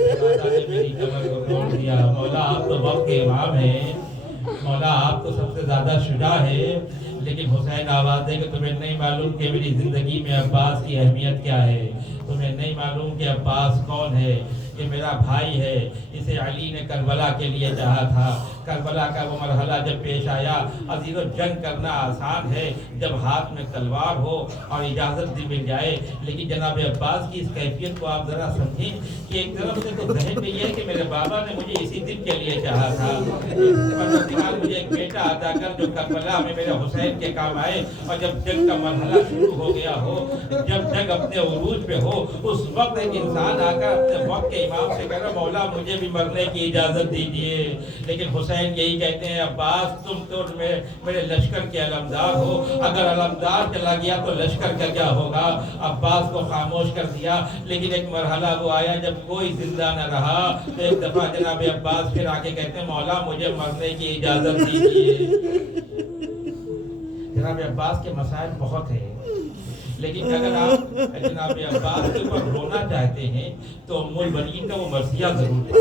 میری کمر کو توڑ دیا. مولا آپ تو وقت کے امام ہیں, مولا آپ تو سب سے زیادہ شجاع ہے, لیکن حسین آواز دے کہ تمہیں نہیں معلوم کہ میری زندگی میں عباس کی اہمیت کیا ہے, تمہیں نہیں معلوم کہ عباس کون ہے. یہ میرا بھائی ہے, اسے علی نے کربلا کے لیے چاہا تھا. کربلا کا وہ مرحلہ جب پیش آیا, عزیزو جنگ کرنا آسان ہے جب ہاتھ میں تلوار ہو اور اجازت بھی مل جائے, لیکن جناب عباس کی اس کیفیت کو آپ ذرا سمجھیں کہ ایک طرف سے تو ذہن میں یہ ہے کہ میرے بابا نے مجھے اسی دن کے لیے چاہا تھا, مجھے ایک بیٹا عطا کر جو کربلا میں میرے حسین کے کام آئے, اور جب جنگ کا مرحلہ شروع ہو گیا ہو, جب جنگ اپنے عروج پہ ہو, اس وقت ایک انسان آ کر اپنے وقت کے امام سے کہہ رہا مولا مجھے بھی مرنے کی اجازت دیجیے. لیکن حسین یہی کہتے ہیں عباس تم تو میرے لشکر کے علمدار ہو, اگر علمدار چلا گیا تو لشکر کا کیا ہوگا. عباس کو خاموش کر دیا, لیکن ایک مرحلہ وہ آیا جب کوئی زندہ نہ رہا, تو ایک دفعہ جناب عباس پھر آگے کہتے ہیں مولا مجھے مرنے کی اجازت دیجیے. جناب عباس کے مسائل بہت ہیں, لیکن اگر آپ جناب عباس کے اوپر رونا چاہتے ہیں تو ام البنین کا وہ مرثیہ ضرور ہے,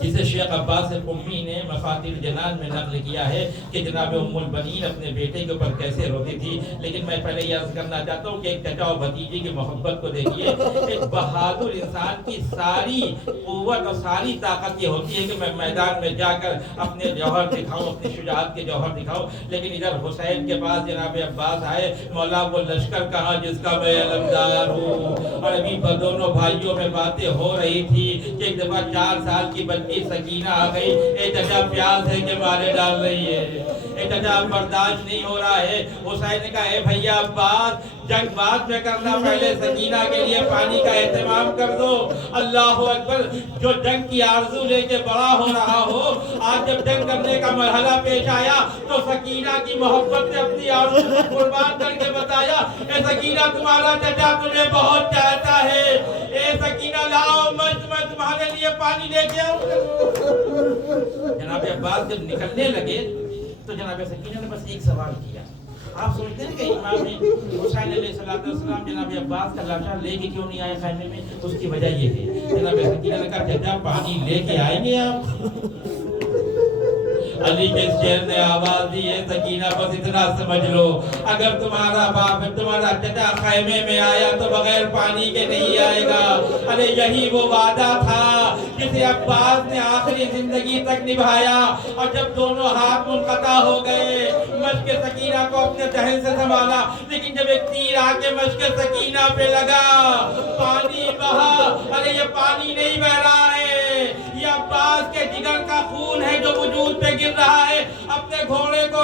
جسے شیخ عباس قمی نے مفاتیح الجنان میں نقل کیا ہے کہ جناب ام البنین اپنے بیٹے کے اوپر کیسے روتی تھی. لیکن میں پہلے یہ عرض کرنا چاہتا ہوں کہ ایک چچا و بھتیجی کی محبت کو دیکھیے. ایک بہادر انسان کی ساری قوت اور ساری طاقت یہ ہوتی ہے کہ میں میدان میں جا کر اپنے جوہر دکھاؤں, اپنی شجاعت کے جوہر دکھاؤں. لیکن ادھر حسین کے پاس جناب عباس آئے, مولا وہ لشکر کہاں جس کا میں علمدار ہوں. اور ابھی دونوں بھائیوں میں باتیں ہو رہی تھی کہ ایک دفعہ 4 سال کی بچی کی سکینہ آ گئی. اے چچا پیاس ہے کہ مارے ڈال رہی ہے, اے چچا برداشت نہیں ہو رہا ہے. حسین نے کہا اے بھیا عباس جنگ بعد میں کرنا, پہلے سکینہ کے لیے پانی کا اہتمام کر دو. اللہ اکبر, جو جنگ کی آرزو لے کے بڑا ہو رہا ہو, آج جب جنگ کرنے کا مرحلہ پیش آیا تو سکینہ کی محبت نے اپنی آرزو کو قربان کر کے بتایا اے سکینہ تمہارا چچا تمہیں بہت چاہتا ہے. اے سکینہ لاؤ میں تمہارے لیے پانی لے کے آؤں. جناب عباس جب نکلنے لگے تو جناب سکینہ نے بس ایک سوال کیا. آپ سوچتے ہیں کہ امام حسین علیہ السلام جناب عباس کا لاشا لے کے کیوں نہیں آئے خیمے میں؟ اس کی وجہ یہ ہے, جناب سکینہ نے کہا چچا پانی لے کے آئیں گے آپ. علی کے شیر نے آواز دی ہے سکینہ بس اتنا سمجھ لو, اگر تمہارا باپ تمہارا چچا خیمے میں آیا تو بغیر پانی کے نہیں آئے گا. ارے یہی وہ وعدہ تھا جسے عباس نے آخری زندگی تک نبھایا. اور جب دونوں ہاتھ منقطع ہو گئے مشک سکینہ کو اپنے ذہن سے سنبھالا, لیکن جب ایک تیر آ کے مشک سکینہ پہ لگا پانی بہا. ارے یہ پانی نہیں بہ رہا ہے, یہ عباس کے جگر کا خون ہے جو وجود پہ گر رہا ہے. اپنے گھوڑے کو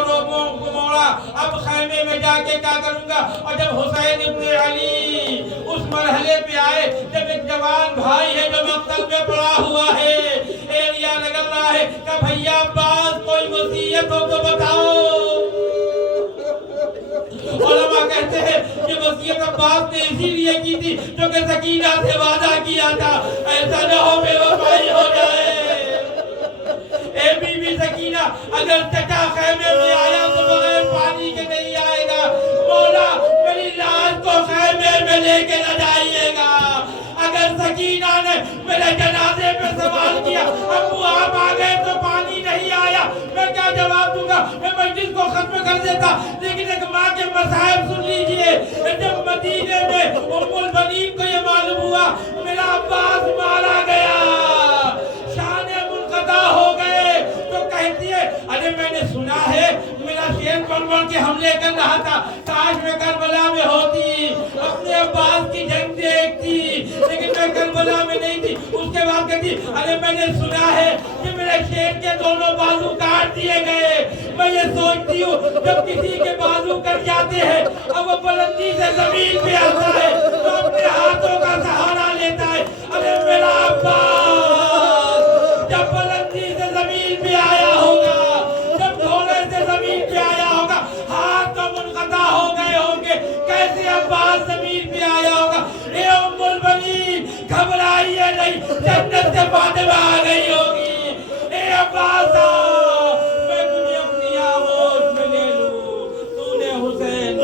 موڑا, اب خیمے میں جا کے کیا کروں گا. اور جب حسین ابن علی اس مرحلے پہ آئے جب ایک جوان بھائی ہے جو مقتل میں پڑا ہوا ہے, ایریا لگل رہا ہے, کہ بھیا عباس کوئی وصیت ہو تو بتاؤ. علماء کہتے ہیں کہ وصیت عباس نے اسی لیے کی تھی جو کہ سکینہ سے وعدہ کیا تھا ایسا نہ ہو بے وفائی ہو جائے. اے بی بی سکینہ اگر چچا خیمے میں آیا تو بغیر پانی کے نہیں آئے گا. مولا میری لاش کو خیمے میں لے کے نہ جائیے گا. اگر سکینہ نے میرے جنازے پہ سوال کیا ابو آپ آ گئے تو پانی نہیں آیا, میں کیا جواب دوں گا؟ میں مجلس کو ختم کر دیتا. لیکن ایک ماں کے مصائب سن لیجئے. جب مدینے میں ام البنین کو یہ معلوم ہوا میرا عباس مارا گیا, شانے منقطع ہو گئے, تو کہتی ہے ارے میں نے سنا ہے میرا شیر پرور کے حملے کر رہا تھا, کاش میں کربلا میں ہوتی, اپنے عباس کی جنگ دیکھتی, لیکن میں کربلا میں نہیں تھی. اس کے بعد کہتی ارے میں نے سنا ہے کہ میرے شیر کے دونوں بازو کاٹ دیے گئے. میں یہ سوچتی ہوں جب کسی کے بازو کٹ جاتے ہیں اب وہ بلندی سے زمین پہ آتا ہے تو اپنے ہاتھوں کا سہارا لیتا ہے. ارے میرا عباس جب بلندی سے زمین پہ آیا ہوگا, جب گھوڑے سے زمین پہ آیا ہوگا, ہاتھ تو منقطع ہو گئے ہوں گے, کیسے عباس زمین پہ آیا ہوگا. اے ام البنین گھبرائیے نہیں, جنت سے فاطمہ آ گئی ہوگی. اے عباس میں تجھے اپنی آغوش میں لے لوں, تو نے حسین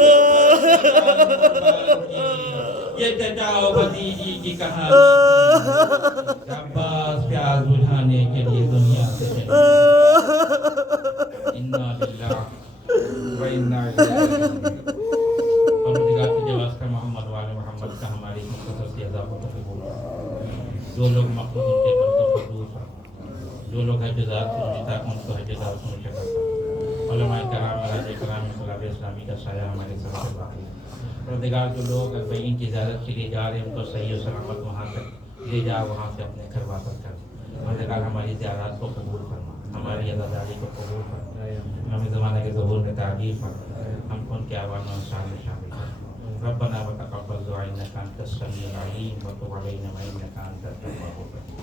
یہ چچا و بھتیجی کی کہانی. عباس پیاس بجھانے کے لیے دنیا سے چلے. انا للہ و انا الیہ راجعون. پروردگار تجھے واسطہ محمد والے محمد کا ہماری مختصر سی ادا کو قبول کر. جو لوگ مقصود ان کے پردوں پر دور کر, جو لوگ حجزات سنجھتا ان کو حجزات سنجھے کرتا. علماء کرام راج کرام انقلاب اسلامی کا سایہ ہمارے سب سے باقی. پروردگار جو لوگ اربعین کی زیارت کے لیے جا رہے ہیں ان کو صحیح و سلامت وہاں تک لے جا, وہاں سے اپنے گھر واپس کر. پروردگار ہماری زیارات کو قبول فرما, ہماری عزاداری کو قبول فرما, ہمیں زمانے کے ظہور میں تعبیر فرما, ہم کو ان کے آوان و انصار میں شامل کر. ربنا وتقبل دعاء انك انت السميع العليم وتب علينا انك انت التواب الرحيم.